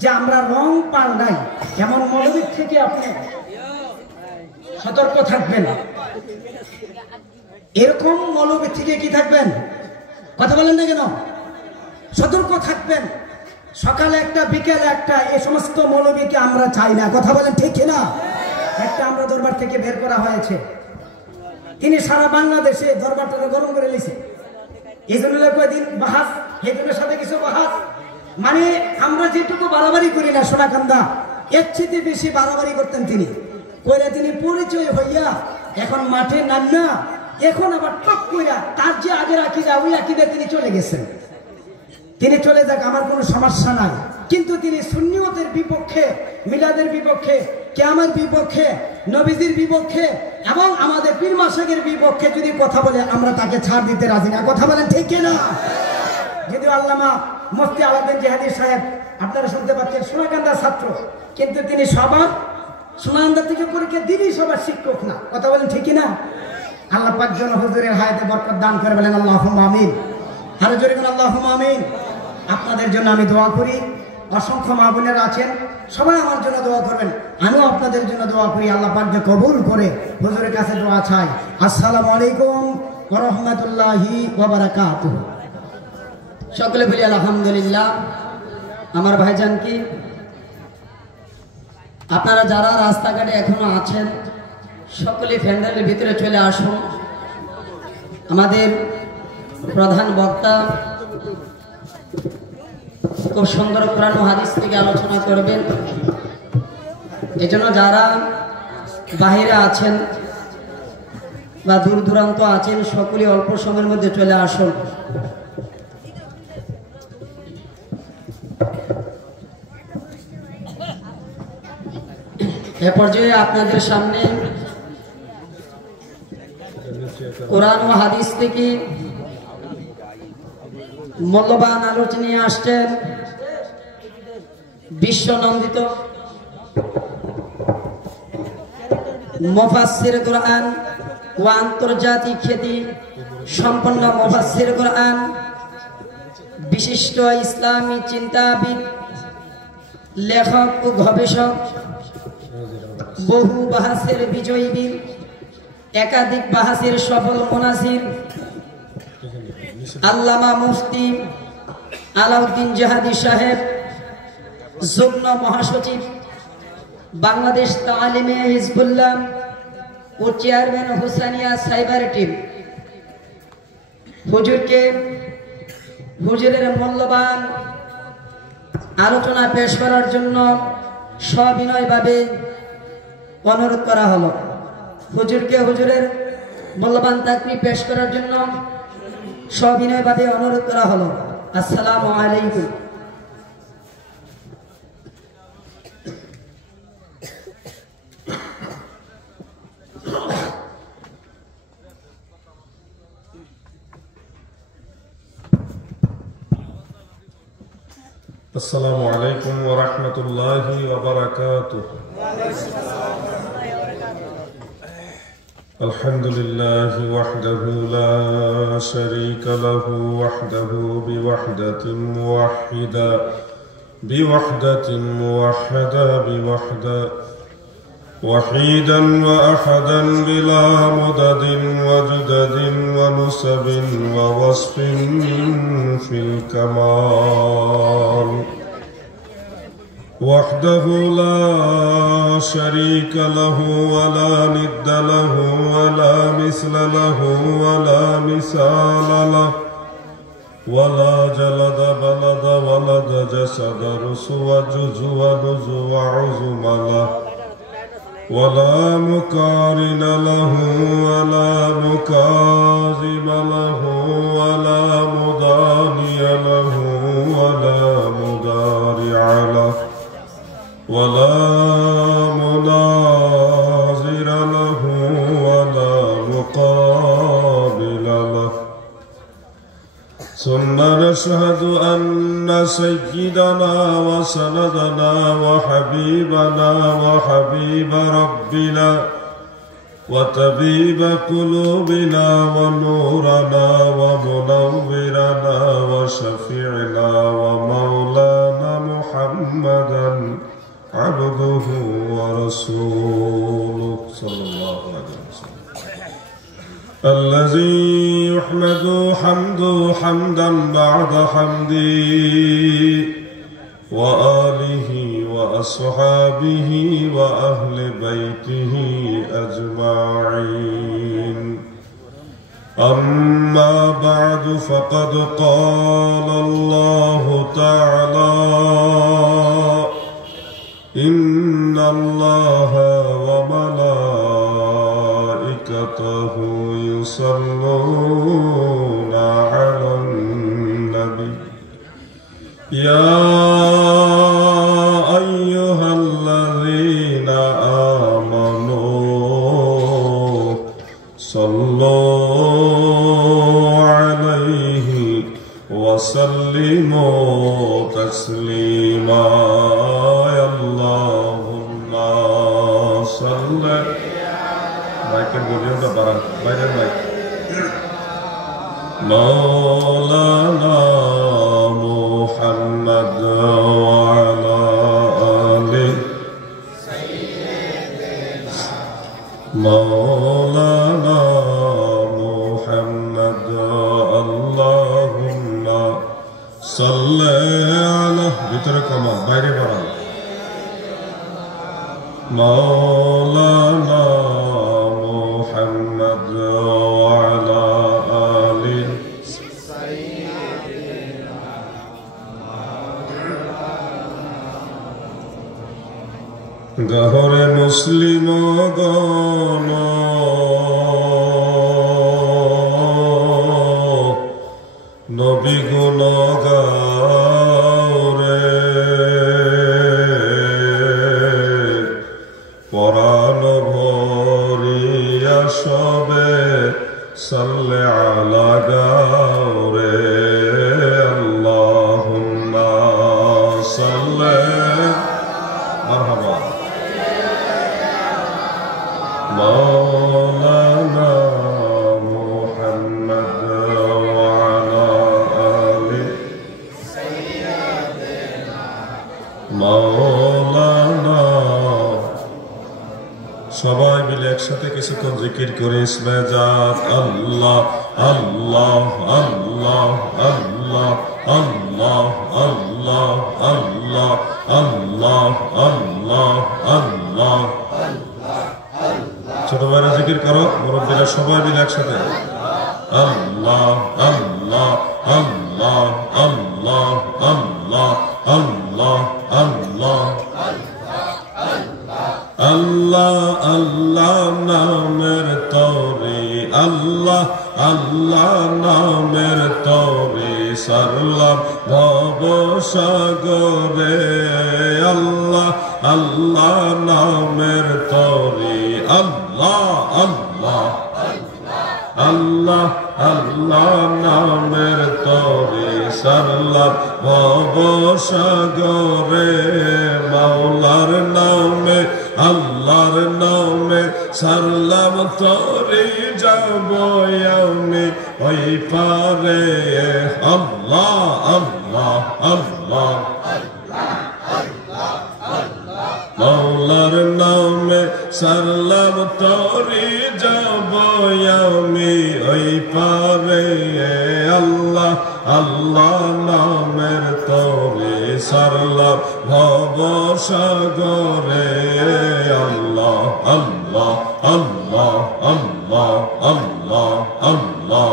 যে আমরা রং পাল্টাই, এমন মৌলবীর থেকে আপনি সতর্ক থাকবেন। এরকম মৌলবীর থেকে কি থাকবেন? কথা বলেন না কেন? সতর্ক থাকবেন। সকালে একটা, বিকেলে একটা, এই সমস্ত মৌলবীকে আমরা চাই না। কথা বলেন ঠিক না? একটা আমরা দরবার থেকে বের করা হয়েছে, তিনি সারা বাংলাদেশে দরবারটা গরম করে নিয়েছে। এই জন্য কয়েকদিন বাহাস, হেদিনের সাথে কিছু বাহাস, মানে আমরা যেটুকু বাড়াবাড়ি করি না সোনাকান্দা, এর চেয়ে বেশি বাড়াবাড়ি করতেন তিনি। করে তিনি পরিচয় হইয়া এখন মাঠে নাম না, এখন আবার টক কইরা তার যে আগের আকিদা, ওই আকিদা তিনি চলে গেছেন। তিনি চলে যাক, আমার কোনো সমস্যা নাই, কিন্তু তিনি সুন্নিয়তের বিপক্ষে, মিলাদের বিপক্ষে, কিয়ামের বিপক্ষে, নবীজির বিপক্ষে এবং আমাদের পীর মাশায়েখের বিপক্ষে যদি কথা বলে, আমরা তাকে ছাড় দিতে রাজি না। কথা বলেন ঠিক না? যদিও আল্লামা মুফতি আলাউদ্দিন জাহাদি সাহেব, আপনারা শুনতে পাচ্ছেন, সোনাকান্দার ছাত্র, কিন্তু তিনি সবার সোনাকান্দা থেকে পরীক্ষা দিনই সবার শিক্ষক না। কথা বলেন ঠিক না? আল্লাহ পাক যেন হুজুরের হায়াতে বরকত দান করে, বলেন আল্লাহুম্মা আমিন। আরো জোরে বলেন আল্লাহুম্মা আমিন। আপনাদের জন্য আমি দোয়া করি। অসংখ্য মা বোনেরা আছেন, সবাই আমার জন্য দোয়া করবেন। আমিও আপনাদের জন্য দোয়া করি। আল্লাহ পাক যে কবুল করে, হুজুরের কাছে দোয়া চাই। আসসালামু আলাইকুম ওয়া রাহমাতুল্লাহি ওয়া বারাকাতুহু। সকলে বলি আলহামদুলিল্লাহ। আমার ভাইজান কি, আপনারা যারা রাস্তাঘাটে এখনো আছেন, সকলে প্যান্ডেলের ভিতরে চলে আসুন। আমাদের প্রধান বক্তা খুব সুন্দর কোরআন ও হাদিস থেকে আলোচনা করবেন। এজন্য যারা বাহিরে আছেন বা দূর দূরান্ত আছেন, সকলে অল্প সময়ের মধ্যে চলে আসুন। এ পর্যায়ে আপনাদের সামনে কোরআন ও হাদিস থেকে মূল্যবান আলোচনা নিয়ে আসছেন বিশ্বনন্দিত মুফাসসির কোরআন ও আন্তর্জাতিক খ্যাতি সম্পন্ন মুফাসসির কোরআন, বিশিষ্ট ইসলামী চিন্তাবিদ, লেখক ও গবেষক, বহু বাহাসের বিজয়ী বীর, একাধিক বাহাসের সফল মুনাজির, আল্লামা মুফতি আলাউদ্দিন জাহাদি সাহেব, যুগ্ম মহাসচিব বাংলাদেশ তালিমে হিজবুল্লাহ ও চেয়ারম্যান হুসানিয়া সাইবার টিম, হুজুরের মূল্যবান আলোচনা পেশ করার জন্য সবিনয়ভাবে অনুরোধ করা হলো। হুজুরকে হুজুরের মূল্যবান তাকরির পেশ করার জন্য সবিনয়ভাবে অনুরোধ করা হলো। আসসালামু আলাইকুম। السلام عليكم ورحمة الله وبركاته. الحمد لله وحده لا شريك له وحده بوحدة موحدة وحيدا وأحدا بلا مدد وجدد ونسب ووصف في الكمال وحده لا شريك له ولا ند له ولا مثل له ولا مثال له ولا جلد بلد ولد جسد رسو جزو نزو وعظم له ولا مقارن له ولا مكاذب له ولا مضاني له ولا مضارع له ولا مناظر له ولا مقابل له ثم نشهد أن سيدنا وسندنا وحبيبنا وحبيب ربنا وطبيب قلوبنا ونورنا ومنورنا وشفيعنا ومولانا محمدا عبده ورسوله صلى الله عليه وسلم الذي يحمد حمدا بعد حمدي وآله وأصحابه وأهل بيته أجمعين أما بعد فقد قال الله تعالى إن الله وملائكته يصلون على النبي يا أيها الذين آمنوا صلوا عليه وسلموا تسليما يا اللهم صل مولانا محمد وعلى آله مولانا محمد اللهم صل على بتركما بايري برا مولانا محمد وعلى آله গহরে মুসলিম গণ নবী গুণ গাওরে পরাণ ভরিয়া সবে সাল্লে আলা গাওরে আল্লাহুম্মা সাল্লি মারহাবা مولانا محمد وعلى آله مولانا সবাই মিলে একসাথে কিছুক্ষণ জিকির করে ইসমে জাত আল্লাহ আল্লাহ আল্লাহ আল্লাহ আল্লাহ আল্লাহ আল্লাহ আল্লাহ আল্লাহ আল্লাহ ছোট ভাইরা জিকির করো, মুরব্বীরা সবাই মিলে একসাথে আল্লাহ আল্লাহ আল্লাহ আল্লাহ আল্লাহ আল্লাহ আল্লাহ আল্লাহ আল্লাহ নামের তরে আল্লাহ আল্লাহ নামের তরে সারলাম ভব সাগরে আল্লাহ আল্লাহ নামের তরে আল্লাহ আল্লাহ আল্লাহ আল্লাহ নামের তরে সারলাম ভব সাগরে মাওলার নামে আল্লাহর নামে সারলাম তরে যাব আমি ওই পারে আল্লাহ আল্লাহ আল্লাহ মাওলার নামে সারলাম তরে যাব আমি ওই পারে আল্লাহ আল্লাহ নামের তরে সারলাম ভব সাগরে আল্লাহ আল্লাহ আল্লাহ আল্লাহ আল্লাহ আল্লাহ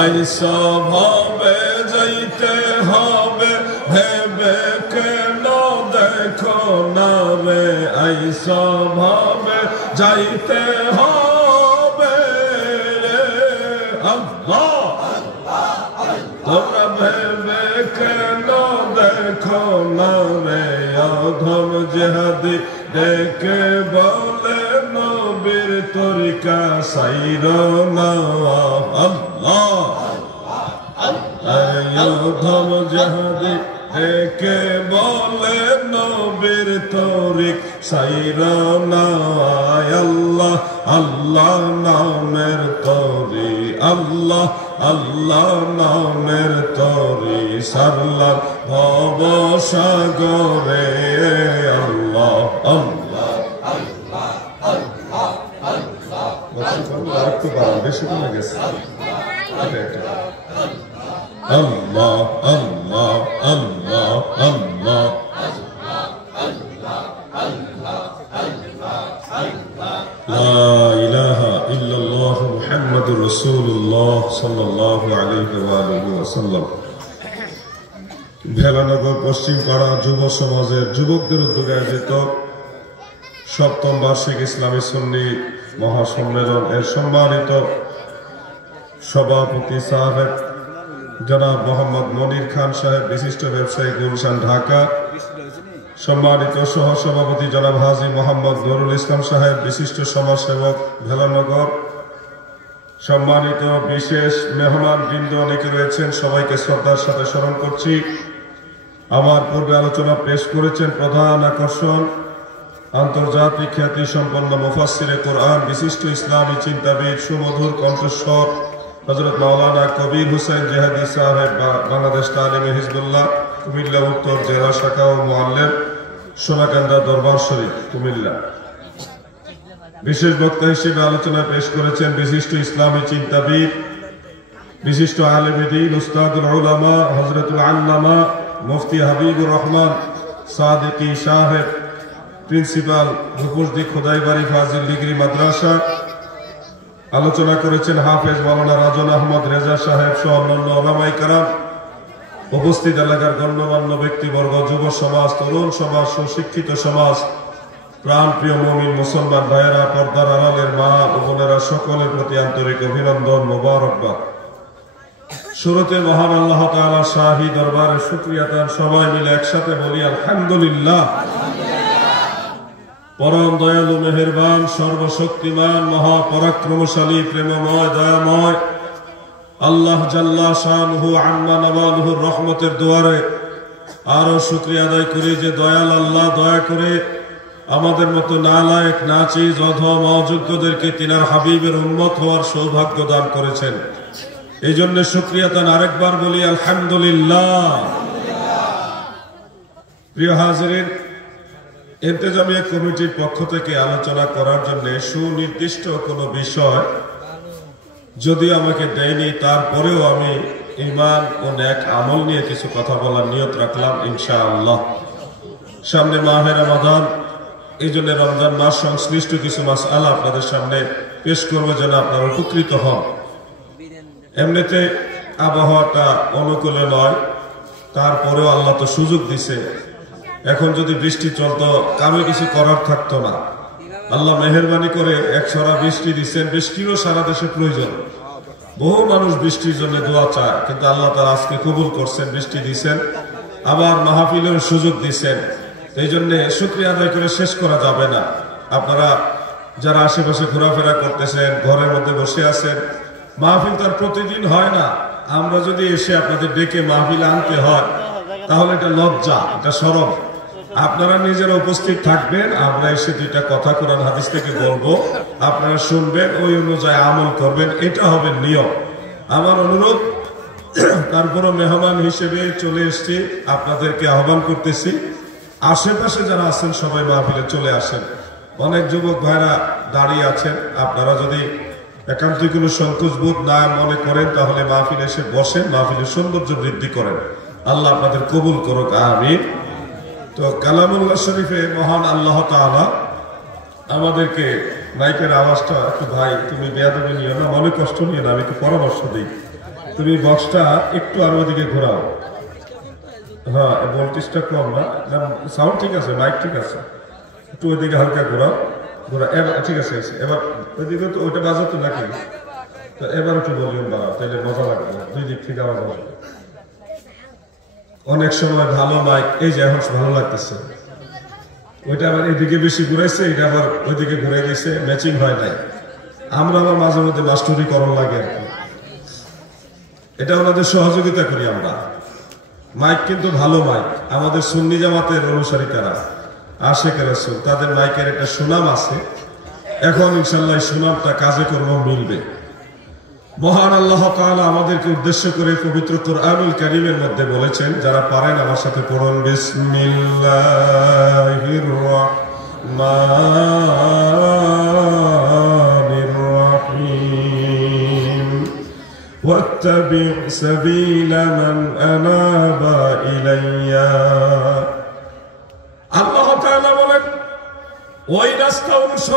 আইসা ভাবে যাইতে হবে ভেবে কেন দেখো না রে আইসা ভাবে যাইতে হবে আল্লাহ তোমরা ভেবে কেন দেখো না রে অধম জেহাদি ডেকে বলে নবীর তরিকা সাইর না আল্লাহ অধম জেহাদি ডেকে বলে নবীর তরিক সাইর না আল্লাহ আল্লাহ নামের তরি আল্লাহ আল্লাহ নামের তরি সারলাম ভব সাগরে আল্লাহ আল্লাহ আরেকটু বেশি কমে গেছে আল্লাহ আল্লাহ আল্লাহ আল্লাহ লা ইলাহা ইল্লাল্লাহ মুহাম্মাদুর রাসূলুল্লাহ সাল্লাল্লাহু আলাইহি ওয়া আলিহি ওয়াসাল্লাম। ভেলানগর পশ্চিম পাড়া যুব সমাজের যুবকদের উদ্যোগে আয়োজিত ৭ম বার্ষিক ইসলামী সুন্নি মহাসম্মেলন এর সম্মানিত সভাপতি সাহেব জনাব মোহাম্মদ মনির খান সাহেব, বিশিষ্ট ব্যবসায়ী, গুলশান, ঢাকা। সম্মানিত সহসভাপতি জনাব হাজী মোহাম্মদ নুরুল ইসলাম সাহেব, বিশিষ্ট সমাজসেবক, ভেলানগর। সম্মানিত বিশেষ মেহমান বৃন্দ অনেকে রয়েছেন, সবাইকে শ্রদ্ধার সাথে স্মরণ করছি। আমার পূর্বে আলোচনা পেশ করেছেন প্রধান আকর্ষণ আন্তর্জাতিক খ্যাতি সম্পন্ন মুফাসসিরে কোরআন, বিশিষ্ট ইসলামী চিন্তাবিদ, সুমধুর কণ্ঠস্বর হযরত মাওলানা কবির হুসাইন জেহাদি সাহেব, বাংলাদেশ তালিমে হিজবুল্লাহ, কুমিল্লা উত্তর জেলা শাখা ও মুআল্লিম, সোনাকান্দা দরবার শরীফ, কুমিল্লা। বিশেষ বক্তা হিসেবে আলোচনা পেশ করেছেন বিশিষ্ট ইসলামী চিন্তাবিদ, বিশিষ্ট আলেমে দ্বীন, উস্তাদুল উলামা হযরতুল আল্লামা মুফতি হাবিবুর রহমান সাদিকি সাহেব, প্রিন্সিপাল রূপসদী খোদাইবাড়ি ফাজিল ডিগ্রি মাদ্রাসা। আলোচনা করেছেন হাফেজ মাওলানা রাজন আহমদ রেজা সাহেব সহ অন্যান্য ওলামায়ে কেরাম। উপস্থিত এলাকার গণ্যমান্য ব্যক্তিবর্গ, যুব সমাজ, তরুণ সমাজ, সুশিক্ষিত সমাজ, প্রাণপ্রিয় মুমিন মুসলমান ভাইয়েরা, পর্দার আড়ালের মা ও বোনেরা, সকলের প্রতি আন্তরিক অভিনন্দন, মোবারকবাদ। শুরুতে মহান আল্লাহ তাআলার শাহী দরবারে শুকরিয়া তার সবাই মিলে একসাথে বলি আলহামদুলিল্লাহ। পরম দয়ালু, মেহেরবান, সর্বশক্তিমান, মহাপরাক্রমশালী, প্রেমময়, দয়াময় আল্লাহ জাল্লা শানুহু আম্মা নওয়ালুহুর রহমতের দুয়ারে আরো শুকরিয়া আদায় করি যে দয়াল আল্লাহ দয়া করে আমাদের মতো নালায়েক, নাচিজ, অধম, অযোগ্যদেরকে তিনার হাবিবের উম্মত হওয়ার সৌভাগ্য দান করেছেন। এই জন্য শুকরিয়া তান আরেকবার বলি আলহামদুলিল্লাহ। প্রিয় হাজিরিন, ইন্তেজামিয়া কমিটির পক্ষ থেকে আলোচনা করার জন্য সুনির্দিষ্ট কোনো বিষয় যদি আমাকে দেয়নি, তারপরেও আমি ঈমান ও নেক আমল নিয়ে কিছু কথা বলার নিয়ত রাখলাম ইনশাআল্লাহ। সামনে মাহে রমাদান, এই জন্য রমজান মাস সংশ্লিষ্ট কিছু মাসআলা আপনাদের সামনে পেশ করবো যেন আপনারা উপকৃত হন। এমনিতে আবহাওয়াটা অনুকূলে নয়, তারপরেও আল্লাহ তো সুযোগ দিছে, এখন যদি বৃষ্টি চলতো কারো কিছু করার থাকতো না। আল্লাহ মেহেরবানি করে একছড়া বৃষ্টি দিচ্ছেন। বৃষ্টিরও সারা দেশে প্রয়োজন, বহু মানুষ বৃষ্টির জন্য দোয়া চায়, কিন্তু আল্লাহ তাআলা আজকে কবুল করছেন, বৃষ্টি দিচ্ছেন, আবার মাহফিলের সুযোগ দিচ্ছেন। এই জন্য শুকরিয়া আদায় করে শেষ করা যাবে না। আপনারা যারা আশেপাশে ঘোরাফেরা করতেছেন, ঘরের মধ্যে বসে আছেন, মাহফিল তার প্রতিদিন হয় না। আমরা যদি এসে আপনাদের ডেকে মাহফিলে আনতে হয় তাহলে এটা লজ্জা, এটা শরম। আপনারা নিজেরা উপস্থিত থাকবেন, আমরা এসে দুইটা কথা কোরআন হাদিস থেকে বলবো, আপনারা শুনবেন, ওই অনুযায়ী আমল করবেন, এটা হবে নিয়ম। আমার অনুরোধ, তারপরও মেহমান হিসেবে চলে এসেছি, আপনাদেরকে আহ্বান করতেছি, আশেপাশে যারা আছেন সবাই মাহফিলে চলে আসেন। অনেক যুবক ভাইরা দাঁড়িয়ে আছেন, আপনারা যদি একান্তই কোনো সংকোচ বোধ না মনে করেন তাহলে মাহফিলে এসে বসেন, মাহফিলের সৌন্দর্য বৃদ্ধি করেন। আল্লাহ আপনাদের কবুল করুক, আমিন। তো কালামুল্লাহ শরীফে মহান আল্লাহ তাআলা আমাদেরকে, মাইকের আওয়াজটা একটু, ভাই তুমি বেয়াদবি নিও না, মনে কষ্ট নিও না, আমি একটু পরামর্শ দিই, তুমি বক্সটা একটু আর ওদিকে ঘোরাও। হ্যাঁ, ভোল্টেজটা কম না, সাউন্ড ঠিক আছে, মাইক ঠিক আছে, একটু ওইদিকে হালকা ঘোরাও, এবার ঠিক আছে। এবার ওইদিকে তো ওইটা বাজাতো নাকি, তো এবার একটু ভলিউম বাড়াও, তাহলে মজা লাগবে, দুই দিক থেকে আওয়াজ আসবে। অনেক সময় ভালো মাইক, এই যে এখন ভালো লাগতেছে, ওইটা আবার এদিকে বেশি ঘুরাইছে, এটা আবার ওইদিকে ঘুরে গেছে, ম্যাচিং হয় নাই। আমরা আবার মাঝে মধ্যে মাস্টারি করণ লাগে আর কি, এটা ওনাদের সহযোগিতা করি আমরা। মাইক কিন্তু ভালো মাইক, আমাদের সুন্নি জামাতের অনুসারী কারা, আশেক রাসূল, তাদের মাইকের একটা সুনাম আছে। এখন ইনশাআল্লাহ সুনামটা কাজে কর্ম মিলবে। মহান আল্লাহ তাআলা আমাদেরকে উদ্দেশ্য করে পবিত্র কোরআনুল কারীমের মধ্যে বলেছেন, যারা পারেন আমার সাথে পড়ুন, বিসমিল্লাহির রাহমানির রাহিম ওয়াত্তাবি' সাবিলা মান আনাবা ইলাইয়া। আল্লাহ তাআলা বলেন, ওই রাস্তা অনুসরণ